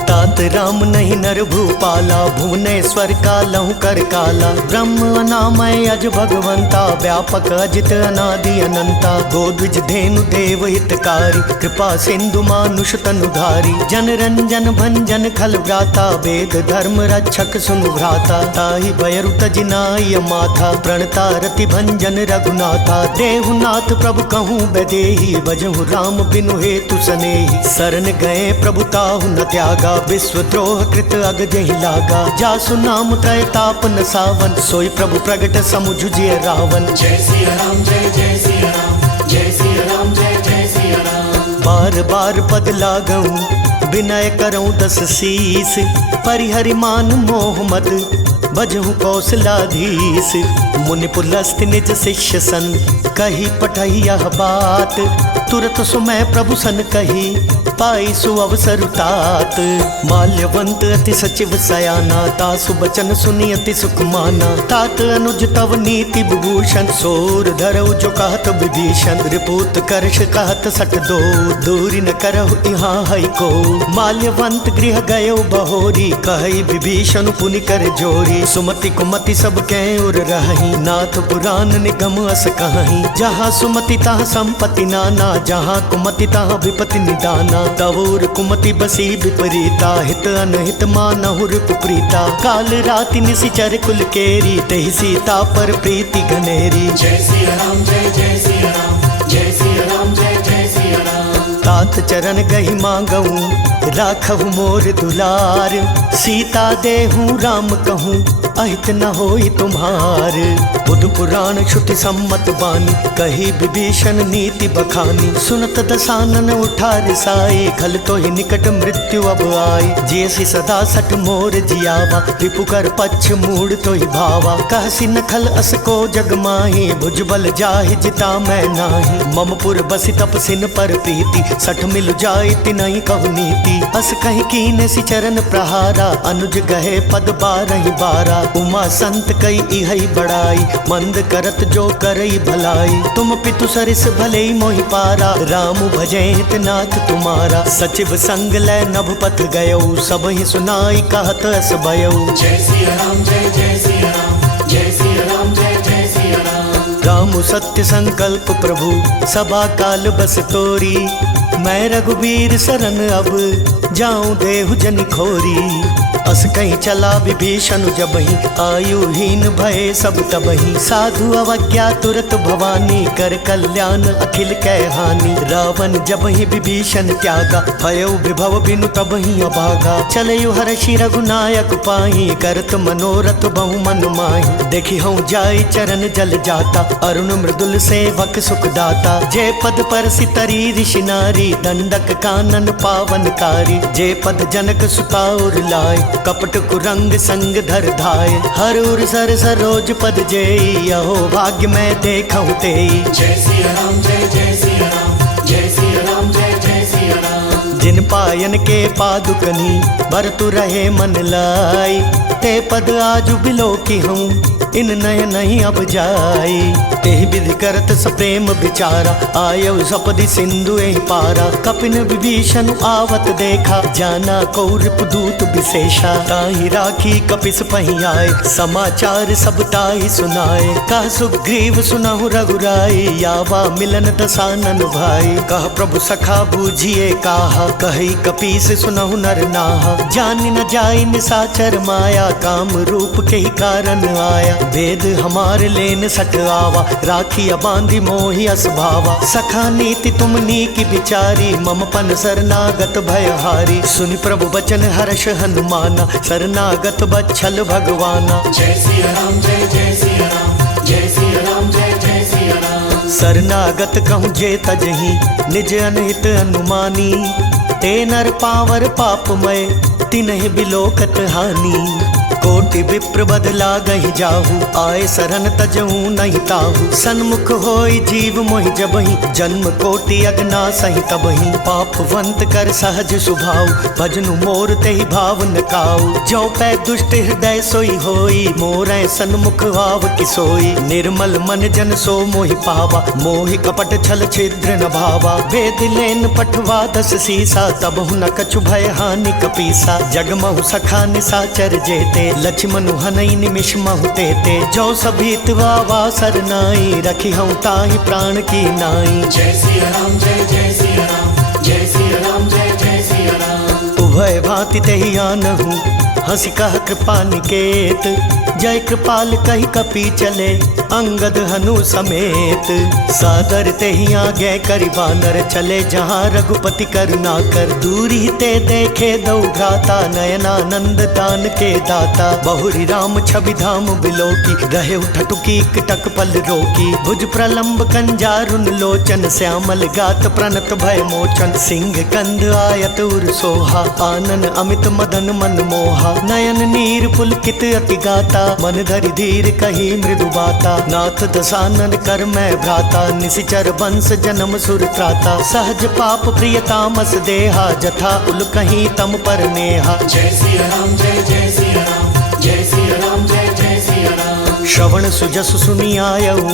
तात राम नहीं नर भूपाला, भुवनेश्वर कालहु कर काला। ब्रह्म अनामय अज भगवंता, व्यापक अजित अनादि अनंता। गोद्विज धेनु देव हितकारी, कृपा सिंधु मानुष तनुधारी। जन रंजन भंजन खल व्राता, वेद धर्म रक्षक सुनु भ्राता। ताहि भयरु तजिनाय माथा, प्रणता रति भंजन रघुनाथा। देहुनाथ प्रभु कहूँ बदेही, भजहु राम बिनु हेतु सनेही। शरण गए प्रभु ताहु न त्यागा, विश्वद्रोह कृत अग जहि लागा। जासु नाम त्रय ताप न सावन, सोई प्रभु प्रगट समुझुजिय रावण। जय सिया राम जय जय सिया राम, जय सिया राम जय जय सिया राम। बार बार पद लागऊं, विनय करऊं 10 शीस। परिहरि मान मोह मद, भजहु कौशलाधीश। मुनि पुलस्त निज शिष्य सन, कही पठही यह बात। तुरत सुमय प्रभु सन कही, पाई सु अवसर तात। माल्यवंत अति सचिव सयाना, तासु बचन सुनि अति सुख माना। तात अनुज तव नीति विभूषण, सोर धरऊ जो कहत विभीषण। रिपुत करश कहत सठ दो, दूरी न करहु यहाँ है को। माल्यवंत गृह गयो बहोरी, कहि विभीषण पुनि कर जोरी। सुमति कुमति सब कै उर रही, नाथ पुराण निगम अस कहीं। जहाँ सुमति तहाँ संपत्ति नाना, जहाँ कुमति तहाँ विपत्ति निदाना। तवोर कुमति बसी विपरीता, हित अनहित मानहु रिपुप्रीता। काल राति निशिचर कुल केरी, तेहि सीता पर प्रीति घनेरी। जय सिया राम जय जय सिया राम, जय सिया राम जय जय सिया राम। तात चरण गहि मांगऊं, राखहु मोर दुलार। सीता देहूँ राम कहूँ, अहित न होई तुम्हार। बुध पुराण श्रुति सम्मत बानी, कही विभीषण नीति बखानी। सुनत दसानन उठा रिसाई, खल तो ही निकट मृत्यु अब आई। जैसी सदा सठ मोर जियावा, रिपु कर पक्ष मूड तो ही भावा। कहसी न खल अस को जग माही, भुजबल जाहि जिता मैं नाही। ममपुर बसी तपसिन पर प्रीति, सठ मिल जाय तिनहि कहु नीति। अस कहीं कीने सि चरण प्रहारा, अनुज गहे पद 12 12। उमा संत कई इहई बड़ाई, मंद करत जो करई भलाई। तुम पितु सरिस भले मोहि पारा, राम भजेत नाथ तुम्हारा। सचिव संग लै नभ पथ गयो, सब ही सुनाई कहत अस भयो। जय सिया राम जय जय सिया राम, जय सिया राम जय जय सिया राम। राम सत्य संकल्प प्रभु, सभा काल बस तोरी। मैं रघुबीर शरण अब, जाऊं देहु जनि खोरी। अस कहीं चला विभीषण जबहि, आयुहीन भय सब तबहि। साधु अवज्ञा तुरत भवानी, कर कल्याण अखिल कै हानि। रावण जबहि विभीषण त्यागा, भयो विभव बिनु तबहि अभागा। चलयु हर्षि रघुनायक पाहि, करत मनोरथ बहु मन माहि। देखि हूँ जाय चरण जल जाता, अरुण मृदुल सेवक सुख दाता। जे पद पर सितरी ऋषि नारी, दंडक कानन पावनकारी। जे पद जनक सुताउर लाय, कपट कुरंग संग धर धाय। हर उर सर सरोज पद जेई, अहो भाग्य मैं देखहु तेई। जय सिया राम जय जय सिया राम, जय सिया राम जय जय सिया राम। जिन पायन के पादुकनी बरतु रहे मन लाई, ते पद आजु बिलो की हूँ इन नय नहीं अब जाई। तेहि विधि करत सप्रेम विचारा, आयव सपदि सिंधु एहि पारा। कपिन विभीषण आवत देखा, जाना कौरप दूत विशेषा। ताहि राखी कपिस पहि आए, समाचार सब ताहि सुनाए। कह सुग्रीव सुनहु रघुराई, यावा मिलन दसानन भाई। कह प्रभु सखा बूझिए काहा, कहि कपीस सुनहु नर नाहा। जानि न जाई निसाचर माया, काम रूप के ही कारण आया। वेद हमार लेन सट आवा, राखी बांधी मोहि अस भावा। सखा नीति तुम नीकी विचारी, मम पन शरणागत भयहारी। सुनि प्रभु बचन हर्ष हनुमाना, शरणागत बच्छल भगवाना। जय सिया राम जय जय सिया राम, जय सिया राम जय जय सिया राम। शरणागत कहूँ जे तजही, निज अनहित अनुमानी। ते नर पावर पापमय, तिन्हि बिलोकत हानि। कोटि विप्र बदला गहि जाहु, आए शरण तजहु नहीं ताहु। सन्मुख होई जीव मोहि जबहि, जन्म कोटि अगना सहि तबहि। पापवंत कर सहज सुभाव, भजनु मोर तेहि भाव न काऊ। जो पै दुष्ट हृदय सोई होई, मोरै सन्मुख आव किसोई। निर्मल मन जन सो मोहि पावा, मोहि कपट छल छिद्र न भावा। वेद लेन पठवा दस सीसा, तबहु न कछु भय हानि कपीसा। जगमहु सखा निसाचर जेते, लक्ष्मण हनई निमिष महु तेते। जो सभीत वावा सरनाई, रखी हूँ ताहि प्राण की नाई। जय सिया राम जय जय सिया राम, जय सिया राम जय जय सिया राम। उभय भांति तेहि आनहु, हंसी कह कृपा निकेत। जय कृपाल कही कपि चले, अंगद हनु समेत। सादर तेहि आगे करि बानर, चले जहाँ रघुपति करुणा कर। दूरी ते देखे दो भ्राता, नयनानंद दान के दाता। बहुरी राम छवि धाम बिलोकी, रहे ठटुकी कटक पल रोकी। भुज प्रलंब कंजारुन लोचन, श्यामल गात प्रणत भय मोचन। सिंह कंद आयत उर सोहा, आनन अमित मदन मन मोहा। नयन नीर पुलकित अति गाता, मन धरि धीर कही मृदु बाता। नाथ दसानन कर मैं भ्राता, निशिचर वंश जन्म सुर त्राता। सहज पाप प्रिय तामस देहा, जथा उल कहीं तम पर नेहा। जय सिया राम जय जय सिया राम, जय सिया राम जय जय सिया राम। श्रवण सुजसु सुनि आयऊ,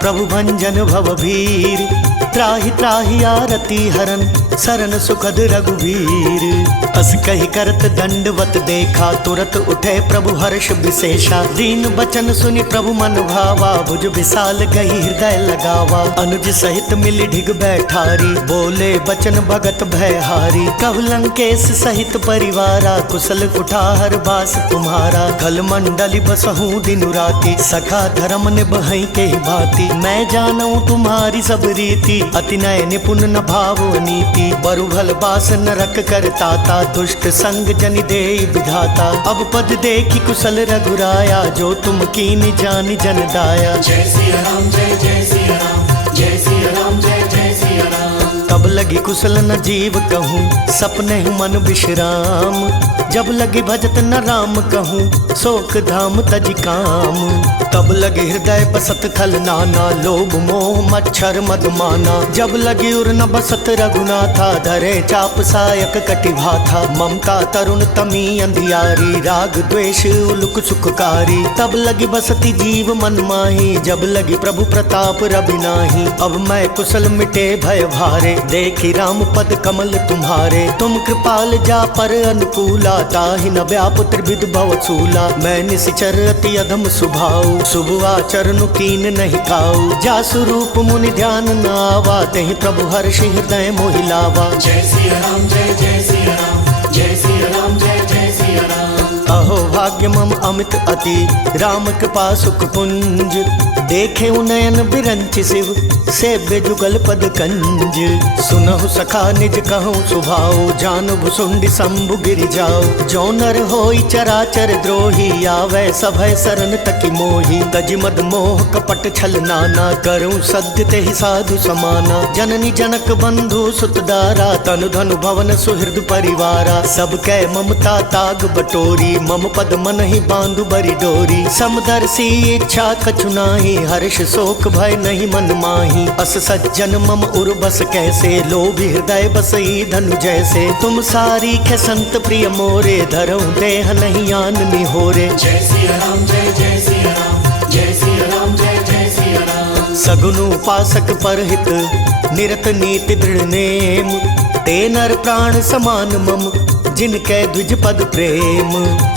प्रभु भंजन भव भीर। त्राहि त्राहि आरती हरन, शरण सुखद रघुवीर। अस कहि करत दंडवत देखा, तुरत उठे प्रभु हर्ष विशेषा। दीन बचन सुनि प्रभु मन भावा, भुज विशाल गही हृदय लगावा। अनुज सहित मिली ढिग बैठारी, बोले बचन भगत भयहारी। कहु लंकेश सहित परिवारा, कुशल कुठार बास तुम्हारा। खल मंडली बसहूँ दिनु राति, सखा धर्म निबहै के भांति। मैं जानूं तुम्हारी सब रीति, अति नय निपुण न भाव नीति। बरु भल बास नरक कर ताता, दुष्ट संग जनि देई विधाता। अब पद देखी कुशल रघुराया, जो तुम कीनि जानि जन दाया। जय सिया राम जय जय सिया राम, जय सिया राम जय जय सिया राम। तब लगी कुशल न जीव कहूँ, सपने मन विश्राम। जब लगी भजत न राम कहूँ, शोक धाम तज काम। तब लगे हृदय बसत खल नाना, लोभ मोह मच्छर मद माना। जब लगी उर न बसत रघुनाथा, धरे चाप सायक कटिभा था। ममता तरुण तमी अंधियारी, राग द्वेष उलुक सुखकारी। तब लगी बसती जीव मन माही, जब लगी प्रभु प्रताप रवि नाही। अब मैं कुशल मिटे भय भारे, देखी राम पद कमल तुम्हारे। तुम कृपाल जा पर अनुकूला, ताहि न व्याप त्रिविध भव सूला। मैं निशिचर अति अधम सुभाऊ, शुभ आचरण कीन नहीं खाऊ। जासु रूप मुनि ध्यान न आवा, तेहि प्रभु हर्ष हृदय मोहि लावा। जय सिया राम जय जय सिया राम, जय सिया राम जय जय सिया राम। अहो भाग्य मम अमित अति, राम कृपा सुख पुंज। देखे नयन बिरंच शिव, सेव्य जुगल पद कंज। सुनहु सखा निज कहूँ सुभाऊ, जान भुसुंड शंभु गिरि जाऊ। जो नर होई चराचर द्रोही, आवे सभय शरण तकी मोही। तज मद मोह कपट छल नाना, करूँ सद्य तेहि साधु समाना। जननी जनक बंधु सुतदारा, तनु धनु भवन सुहृद परिवारा। सब कै ममता ताग बटोरी, मम पद पद मन ही बांधु बरी डोरी। समदर्शी इच्छा कछु नाही, हर्ष शोक भय नहीं मन माही। अस सज्जन मम उर बस कैसे, लोभ हृदय बसई धनु जैसे। तुम सारी खे संत प्रिय मोरे, धरऊं देह नहीं आन निहोरे। जय सिया राम जय जय सिया राम, जय सिया राम जय जय सिया राम। सगुन उपासक परहित, निरत नीति दृढ़ नेम। ते नर प्राण समान मम, जिनके द्विज पद प्रेम।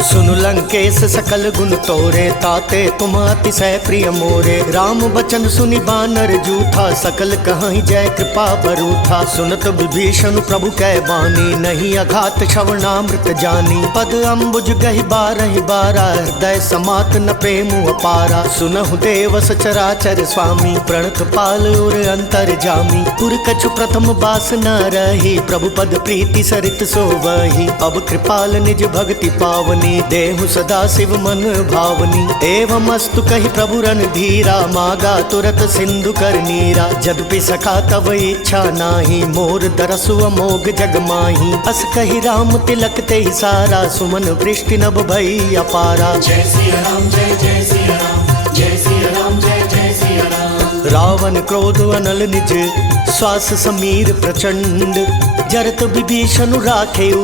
सुनु लंकेश सकल गुण तोरे, ताते तुम अतिशय प्रिय मोरे। राम बचन सुनि बानर जूथा, सकल कहाई जय कृपा बरूथा। सुनत विभीषण प्रभु कै बानी, नहीं अघात श्रवणामृत जानी। पद अम्बुज गहि बारहि बारा, हृदय समात न प्रेम अपारा। सुनहु देव सचराचर स्वामी, प्रणत पाल उर अंतर जामी। पुर कछु प्रथम बास न रही, प्रभु पद प्रीति सरित सोवही। अब कृपाल निज भक्ति पावनी, देहु सदा शिव मन भावनी। एवं अस्तु कहि प्रभु रणधीरा, मागा तुरत सिंधु कर नीरा। जद्यपि सखा तव इच्छा नाही, मोर दरसु अमोघ जग माही। अस कहि राम तिलक ते सारा, सुमन वृष्टि नभ भई अपारा। जय सिया राम जय जय सिया राम, जय सिया राम जय जय सिया राम। रावण क्रोध अनल निज, श्वास समीर प्रचंड। जरत विभीषण राखेउ,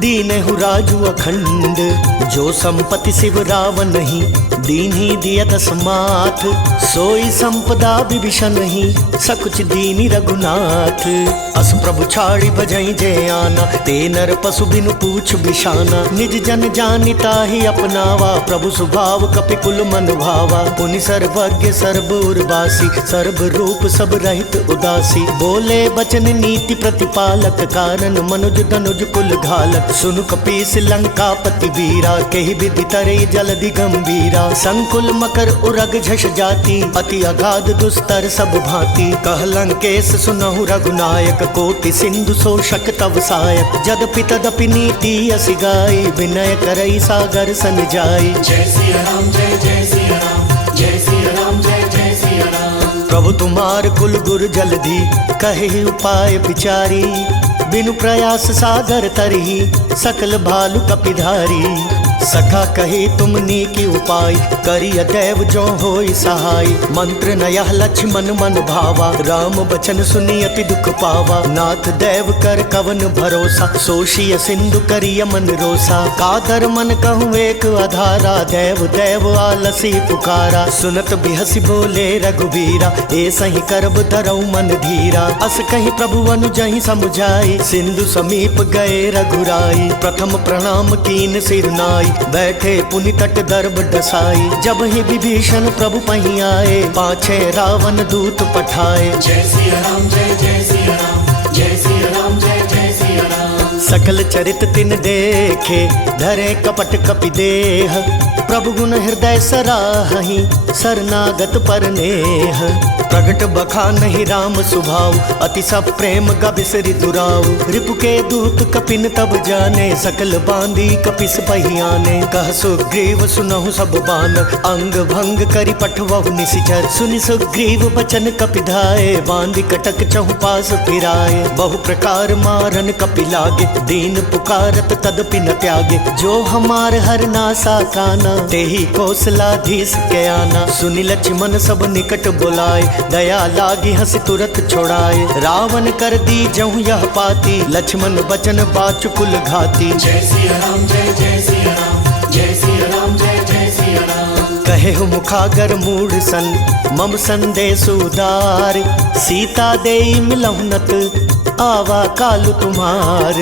दीनहु राजु अखंड। जो संपत्ति शिव रावण नहीं, दीन्ही दिय दस माथ। सोई संपदा विभीषण ही, सकुच दीनी रघुनाथ। अस प्रभु छाड़ी भजई जय आना, ते नर पशु बिनु पूछ बिशाना। निज जन जानिता ही अपनावा, प्रभु स्वभाव कपि कुल मन भावा। पुनि सर्वज्ञ सर्व उर्वासी, सर्व रूप सब रहित उदासी। बोले बचन नीति प्रतिपालक, कारण मनुज धनुज कुल घालक। सुनु कपीस लंकापति वीरा, कहि विधि तरे जलधि गंभीरा। संकुल मकर उरग झष जाति, अति अगाध दुस्तर सब भांति। कह लंकेश सुनहु रघुनायक, कोटि सिंधु शोषक तव सायक। जदपि तदपि नीति असि गाई, विनय करई सागर सन जाई। जय सिया राम जय जय सिया राम, जय सिया राम जय जय सिया राम। प्रभु तुम्हार कुल गुर जलधि, कहे उपाय विचारी। बिनु प्रयास सागर तरही, सकल भालु कपिधारी। सखा कहे तुमनी की उपाय, करिय देव जो होई सहाय। मंत्र नयह लक्ष्मण मन भावा, राम बचन सुनी अति दुख पावा। नाथ देव कर कवन भरोसा, सोशिय सिंधु करिय मन रोसा। कादर मन कहूँ एक आधारा, देव देव आलसी पुकारा। सुनत बिहसी बोले रघुबीरा, ए सही करब धरऊ मन धीरा। अस कहीं प्रभु अनुजहि समुझाई, सिंधु समीप गए रघुराई। प्रथम प्रणाम कीन सिर नाई, बैठे पुनि तट दर्भ डसाई। जब ही विभीषण प्रभु पही आए, पाछे रावण दूत पठाए। जय सिया राम जय जय सिया राम, जय सिया राम जय जय सिया राम। सकल चरित तिन देखे, धरे कपट कपि देह। प्रभु गुण हृदय सराहि, शरणागत पर नेह। प्रगट बखानहि राम सुभाव, अति सब प्रेम गबिसरि दुराव। रिपु के दूत कपिन तब जाने, सकल बांधी कपिस पहियाने। कह सुग्रीव सुनहु सब बानर, अंग भंग करि पठवहु निशिचर। सुनि सुग्रीव बचन कपिधाए, बांधी कटक चहु पास फिराए। बहु प्रकार मारन कपि लागे, दीन पुकारत तदपि न त्यागे। जो हमार हर नासा काना, तेहि कौशलाधीश के आना। सुनि लक्ष्मण सब निकट बुलाए, दया लागी हंस तुरत छोड़ाए। रावण कर दी जहु यह पाती, लक्ष्मण बचन बाचु कुल घाती। जय सिया राम जय जय सिया राम, जय सिया राम जय जय सिया राम। कहे हो मुखागर मूढ़ सन, मम संदेश उदार। सीता देई मिलहुनत, आवा कालु तुम्हार।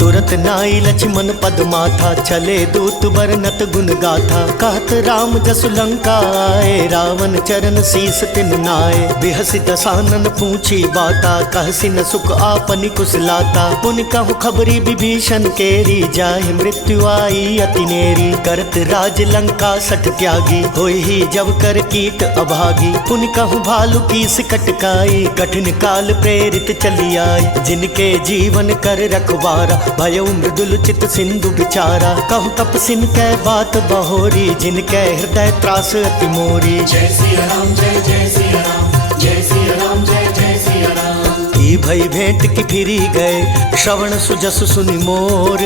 तुरत नाई लक्ष्मण पद माथा, चले दूत बरनत गुण गाथा। कहत राम जसु लंका आए, रावण चरण शीस तिन नाए। बिहसि दसानन पूछी बाता, कहसि न सुख आपनि कुशलाता। पुन कहु खबरी विभीषण केरी, जाहि मृत्यु आई अति नेरी। करत राज लंका सठ त्यागी, होई ही जब कर कीट अभागी। पुन कहु भालु की सिकटकाई, कठिन काल प्रेरित चली आई। जिनके जीवन कर रखवारा, भयउ मृदुल चित सिंधु बिचारा। कहु तपसिन कै बात बहोरी, जिनके हृदय त्रास अति मोरी। जय सिया राम जय जय सिया राम, जय सिया राम जय जय सिया राम। बूढ़ी भई भेंट की फिरी गए, श्रवण सुजस सुनि मोर।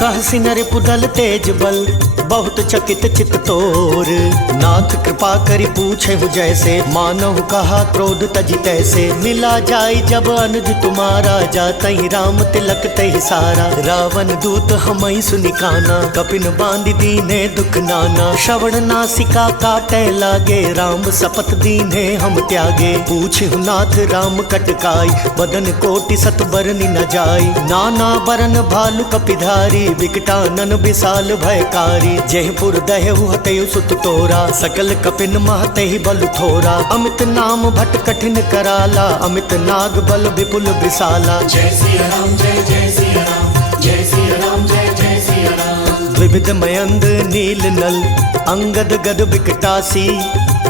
कहसी नर पुदल तेज बल, बहुत चकित चित तोर। नाथ कृपा करि पूछे हूँ जैसे, मानहु कहा क्रोध तजि तैसे। मिला जाई जब अनुज तुम्हारा, जातहि राम तिलक तहि सारा। रावण दूत हमहि सुनि काना, कपिन बांधि दीने दुख नाना। श्रवण नासिका काटे लागे, राम शपथ दीने हम त्यागे। पूछहु नाथ राम कटकाई, बदन कोटि सत बरनि न जाई। नाना बरन भालु कपिधारी, विकटानन विशाल भयकारी। जयपुर दहु हतयु सुत तोरा, सकल कपिन महतहि बल थोरा। अमित नाम भट कठिन कराला, अमित नाग बल विपुल विशाला। जय सिया राम जय जय सिया राम, जय सिया राम जय जय सिया राम। विविध मयंद नील नल, अंगद गद विकटासी।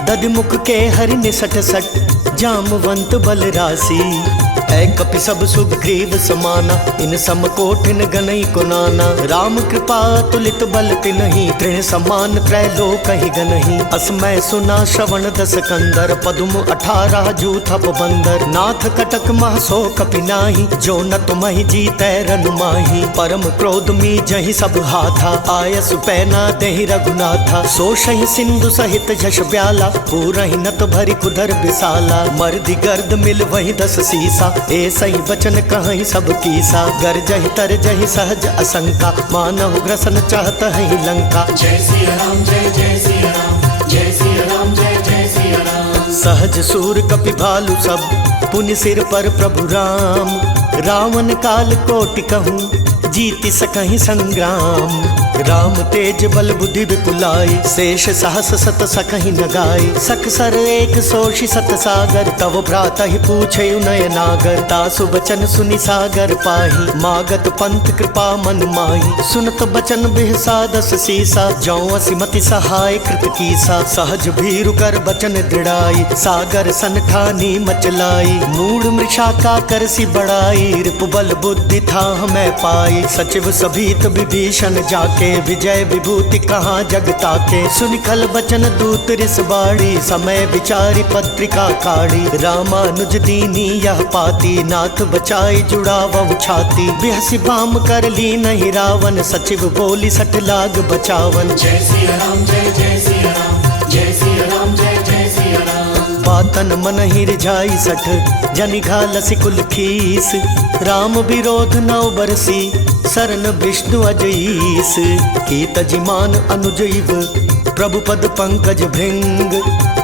दधिमुख के हरि निसट सट, जामवंत बल राशि। ऐ कपि सब सुग्रीव समाना, इन सम कोठिन गनई को नाना। राम कृपा तुलित बल तिन्हि, तृण समान त्रैलोकहि गनहि। असमय सुना श्रवण दस कंदर, पदुम 18 जूथप बंदर। नाथ कटक मह सो कपि नाही, जो न तुमहि जीतै रनु माही। परम क्रोध मी जहि सब हाथा, आयसु पैना देहि रघुनाथा। सोषहि सिंधु सहित झष ब्याला, पूरहि नत भरि कुधर विसाला। मर्दि गर्द मिल वही 10 सीसा, ऐसहि बचन कहहि सब कीसा। गरजहि तरजहि सहज असंका, मानहु ग्रसन चाहत ही लंका। जय सिया राम जय जय सिया राम, जय सिया राम जय जय सिया राम। सहज सूर कपि भालु सब, पुनि सिर पर प्रभु राम। रावण काल कोटि कहूँ, जीति सकहि संग्राम। राम तेज बल बुद्धि विपुलाई, शेष सहस सत सकहि न गाई। सख सर एक सोषि सत सागर, तव भ्राता ही पूछे नय नागर। तासु बचन सुनि सागर पाही, मागत पंथ कृपा मन माही। सुनत बचन बिहसा 10 सीसा, जौ असिमति सहाय कृत कीसा। सहज भीरु कर बचन दृढ़ाई, सागर सन ठानी मचलाई। मूढ़ मृषा का करसी बढ़ाई, रिपु बल बुद्धि था हमें पाई। सचिव सभीत विभीषण जाके, विजय विभूति कहाँ जगता के। सुनि खल बचन दूत रिस बाड़ी, समय विचारी पत्रिका काढ़ी। रामानुज दीनी यह पाती, नाथ बचाई जुड़ावहु छाती। बिहसी बाम कर ली नहीं रावण, सचिव बोली सठ लाग बचावन। जय सिया राम जय जय सिया राम, जय सिया राम जय जय सिया राम। बातन मन ही रिझाई सठ, जनि घालसी कुल खीस। राम विरोध नौ बरसी, सरन विष्णु अजईस। कीत जिमान अनुजैव, प्रभु पद पंकज भृंग।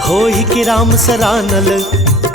होहि कि राम सरानल,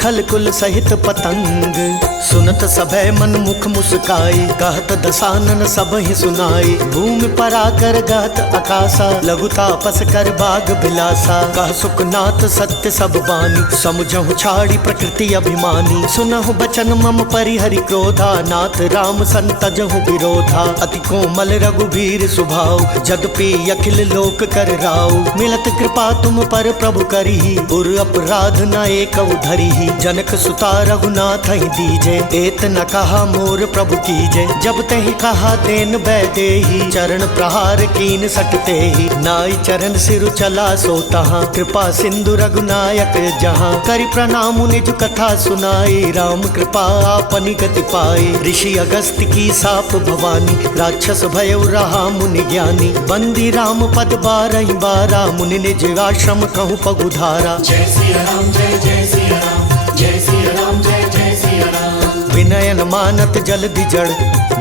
खल कुल सहित पतंग। सुनत सभय मन मुख मुस्काई, कहत दसानन सब ही सुनाई। भूमि पराकर गहत आकाशा, लघु तापस कर बाग बिलासा। कह सुखनाथ सत्य सब बानी, समुझहु छाड़ी प्रकृति अभिमानी। सुनहु बचन मम परिहरि क्रोधा, नाथ राम संतजहु विरोधा। अति कोमल रघुवीर सुभाव, जदपि अखिल लोक कर राव। मिलत कृपा तुम पर प्रभु करिहि, उर अपराध न एक धरिहि। जनक सुता रघुनाथ ही दीजे, एत न कहा मोर प्रभु कीजे। जब तहि कहा देन बैदेही, चरण प्रहार कीन सकते ही। नाई चरण सिरु चला सो तहाँ, कृपा सिंधु रघुनायक जहाँ। करि प्रणाम निज कथा सुनाई, राम कृपा आपनि गति पाई। ऋषि अगस्त्य की साप भवानी, राक्षस भयउ रहा मुनि ज्ञानी। बंदी राम पद 12 बारा, मुनि निज आश्रम कहूँ पगुधारा। जय सिया राम जय जय सिया राम, जय सिया राम जय जय सिया राम। विनयन मानत जल्दि जड़,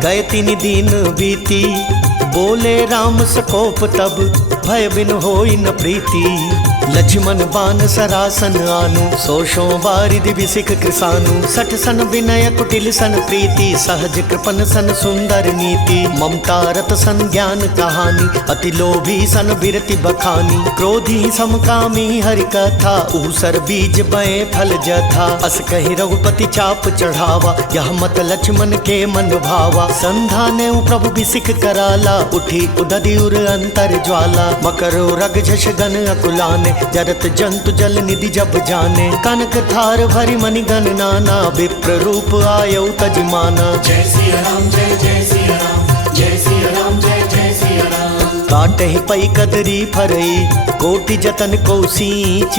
गए तिनि दीन बीती। बोले राम सकोप तब, भय बिन होई न प्रीति। लक्ष्मण बान सरासन आनु, सोषों बारिद विसिख कृसानु। सठ सन विनय कुटिल सन प्रीति, सहज कृपन सन सुंदर नीति। ममता रत सन ज्ञान कहानी, अति लोभी सन बिरति बखानी। क्रोधी समकामी हरि कथा, ऊसर बीज बए फल जथा। अस कहि रघुपति चाप चढ़ावा, यह मत लक्ष्मण के मन भावा। संधाने प्रभु विसिख कराला, उठी उदधि उर अंतर ज्वाला। मकरो रग झष गन अकुलाने, जरत जंतु जल निधि जब जाने। कनक थार भरी मणि गण नाना, विप्र रूप आयौ तजिमाना। जय सिया राम जय जय सिया राम, जय सिया राम जय जय सिया राम। काटहि पई कदरी फरई, कोटि जतन को सींच।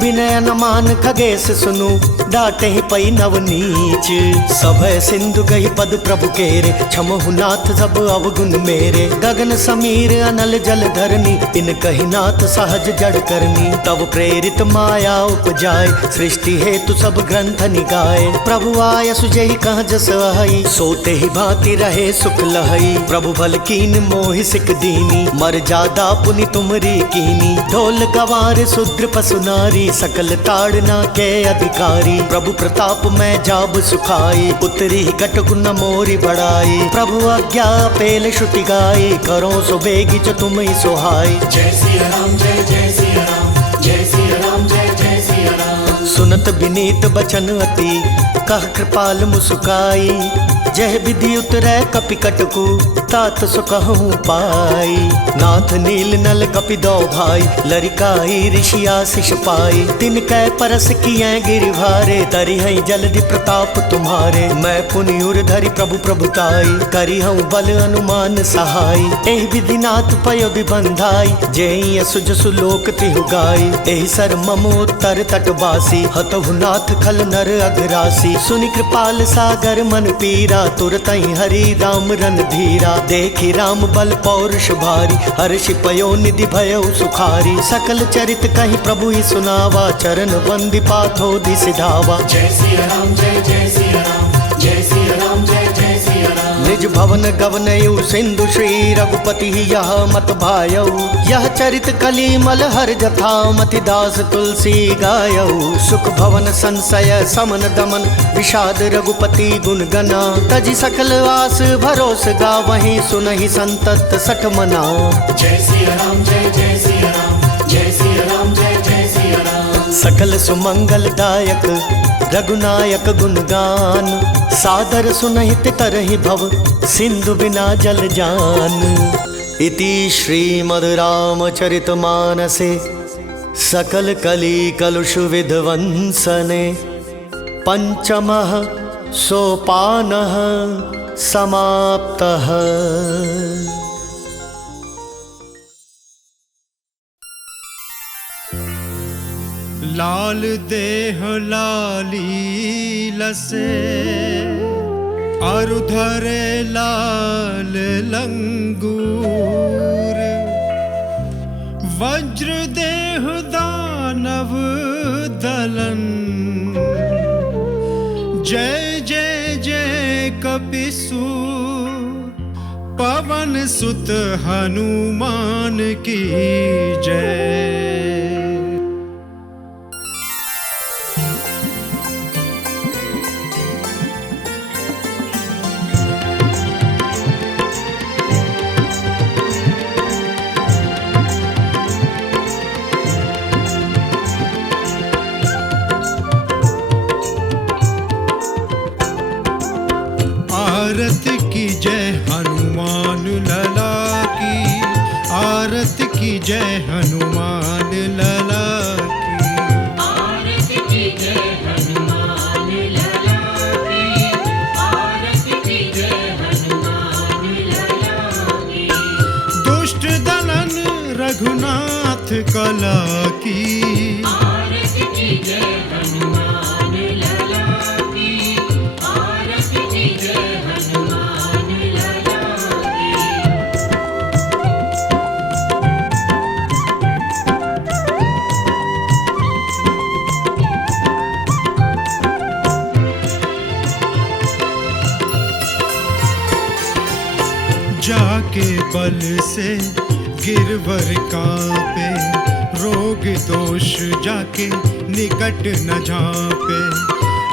विनय न मान खगेश सुनु, डांटे ही पई नवनीच। सब सिंधु कही पद प्रभु केरे, क्षमहु नाथ सब अवगुण मेरे। गगन समीर अनल जल धरनी, इन कही नाथ सहज जड़ करनी। तब प्रेरित माया उपजाए, सृष्टि हेतु सब ग्रंथ निगाए। प्रभु आय सुजहि कह जस अहै, सोते ही भांति रहे सुख लहै। प्रभु भल कीन मोहि सिक दीनी, मर जादा पुनि तुमरी कीनी। ढोल गवार शूद्र पशु नारी, सकल ताड़ना के अधिकारी। प्रभु प्रताप में जाब सुखाई, उतरी कटक न मोरी बढ़ाई। प्रभु आज्ञा पेल श्रुति गाई, करो सो बेगी जो तुम ही सोहाई। जय सिया राम जय जय सिया राम, जय सिया राम जय जय सिया राम। सुनत विनीत बचन अति, कह कृपाल मुसुकाई। जह विधि उतरै कपि कटकु, तात सो कहूँ पाई। नाथ नील नल कपि दो भाई, लरिकाई ऋषि आशीष पाई। तिन कै परस किए गिरिभारे, तरि हई जलधि प्रताप तुम्हारे। मैं पुनि उर धरि प्रभु प्रभुताई, करी हूँ बल अनुमान सहाय। एहि विधि नाथ पयो विबंधाई, जेहि असुज सुलोक तिहु गाई। एहि सर मम उत्तर तटवासी, हतहु नाथ खल नर अघरासी। सुनि कृपाल सागर मन पीरा, तुरतहि हरि राम रन धीरा। देखी राम बल पौरुष भारी, हर्षि पयो निधि भयो सुखारी। सकल चरित कहि प्रभु ही सुनावा, चरण वंदि पाथोधि सिधावा। जय सिया राम जय जय सिया राम, जय सिया राम जय जय सिया राम। निज भवन गवनयु सिंधु श्री रघुपति यह मत भायौ। यह चरित कलिमल हर जथा, मति दास तुलसी गायौ। सुख भवन संशय समन दमन, विषाद रघुपति गुण गना। तजि सकल आस भरोस गावहीं, सुनहि संतत सठ मना। जय सिया राम जय जय सिया राम, जय सिया राम जय जय सिया राम। सकल सुमंगल दायक रघुनायक गुणगान। सादर सुनहित तरहि भव, सिंधु बिना जल जान। इति श्रीमद् रामचरितमानसे सकल कली कलुष विध्वंसने, पंचमः सोपानः समाप्तः। लाल देह लाली लसे, अरु धरे लाल लंगूर। वज्र देह दानव दलन, जय जय जय कपिसूर। पवन सुत हनुमान की जय। आरती की जय हनुमान लला की, आरती की जय हनुमान लला की। आरती की जय हनुमान लला की, आरती की जय हनुमान लला की। दुष्ट दलन रघुनाथ कला की, आरती की जय हनुमान लला की, आरती की जय हनुमान लला की। जाके बल से गिरवर कांपे, रोग दोष जाके निकट न झांपे।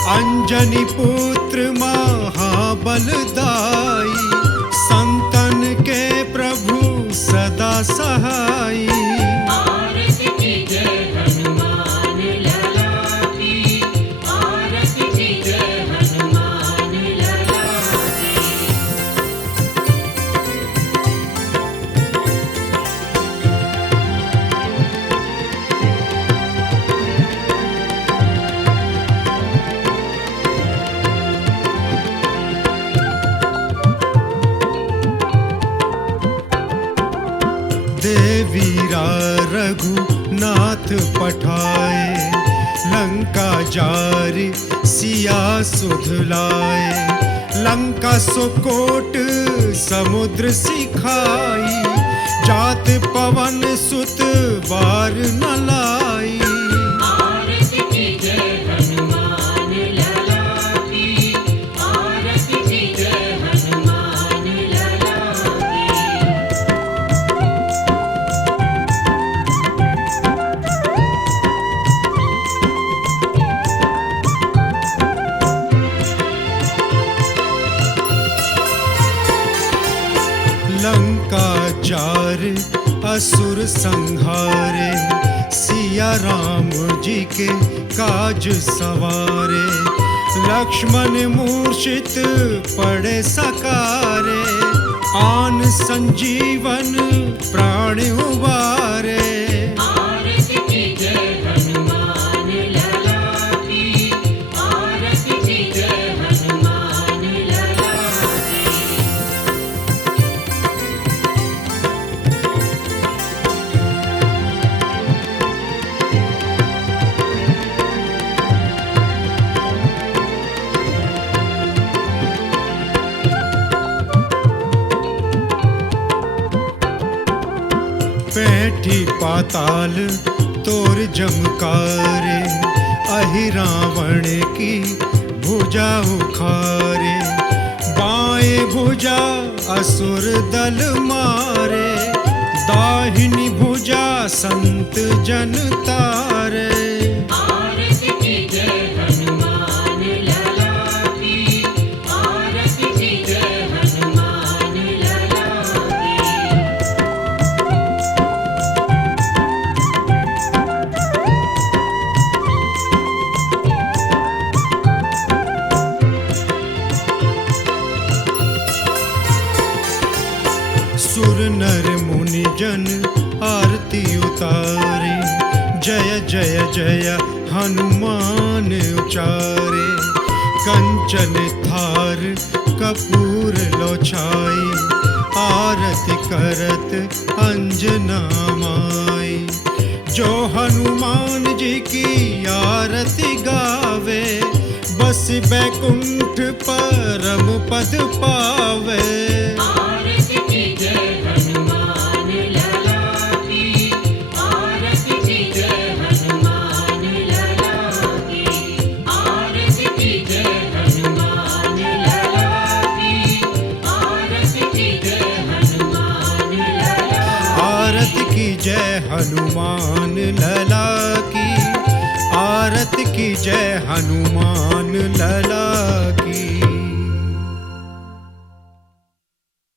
अंजनी पुत्र महाबलदाई, संतन के प्रभु सदा सहाई। आरती की जय हनुमान लला की, आरती की जय हनुमान लला की। देवीरा रघुनाथ पठाए, लंका जारी सिया सुध लाए, लंका सुकोट समुद्र सिखाई, जात पवन सुत बार न लाई। आरती कीजे हनुमान लला की, आरती कीजे हनुमान लला की। लंका चार असुर संहारे, सिया राम जी के काज सवारे, लक्ष्मण मूर्छित पड़े सकारे, आन संजीवन प्राण उबारे। आरती कीजे हनुमान लला की, आरती कीजे हनुमान लला की। पैठी पाताल तोर जमकारे, अहि रावण की भुजा उखारे, बाएं भुजा असुर दल मारे, दाहिनी भुजा संत जन तारे। आरती कीजे हनुमान लला की, आरती कीजे हनुमान लला की। सुर नर मुनि जन आरती उतारे, जय जय जय हनुमान उचारे, कंचन थार कपूर लो छाई, आरती करत अंजना माई। जो हनुमान जी की आरती गावे, बस बैकुंठ परम पद पावे। आरती कीजे हनुमान लला की, आरती कीजे हनुमान लला की। आरती कीजे हनुमान लला की, आरती कीजे हनुमान लला। आरती की जय हनुमान लला की, आरती की जय हनुमान लला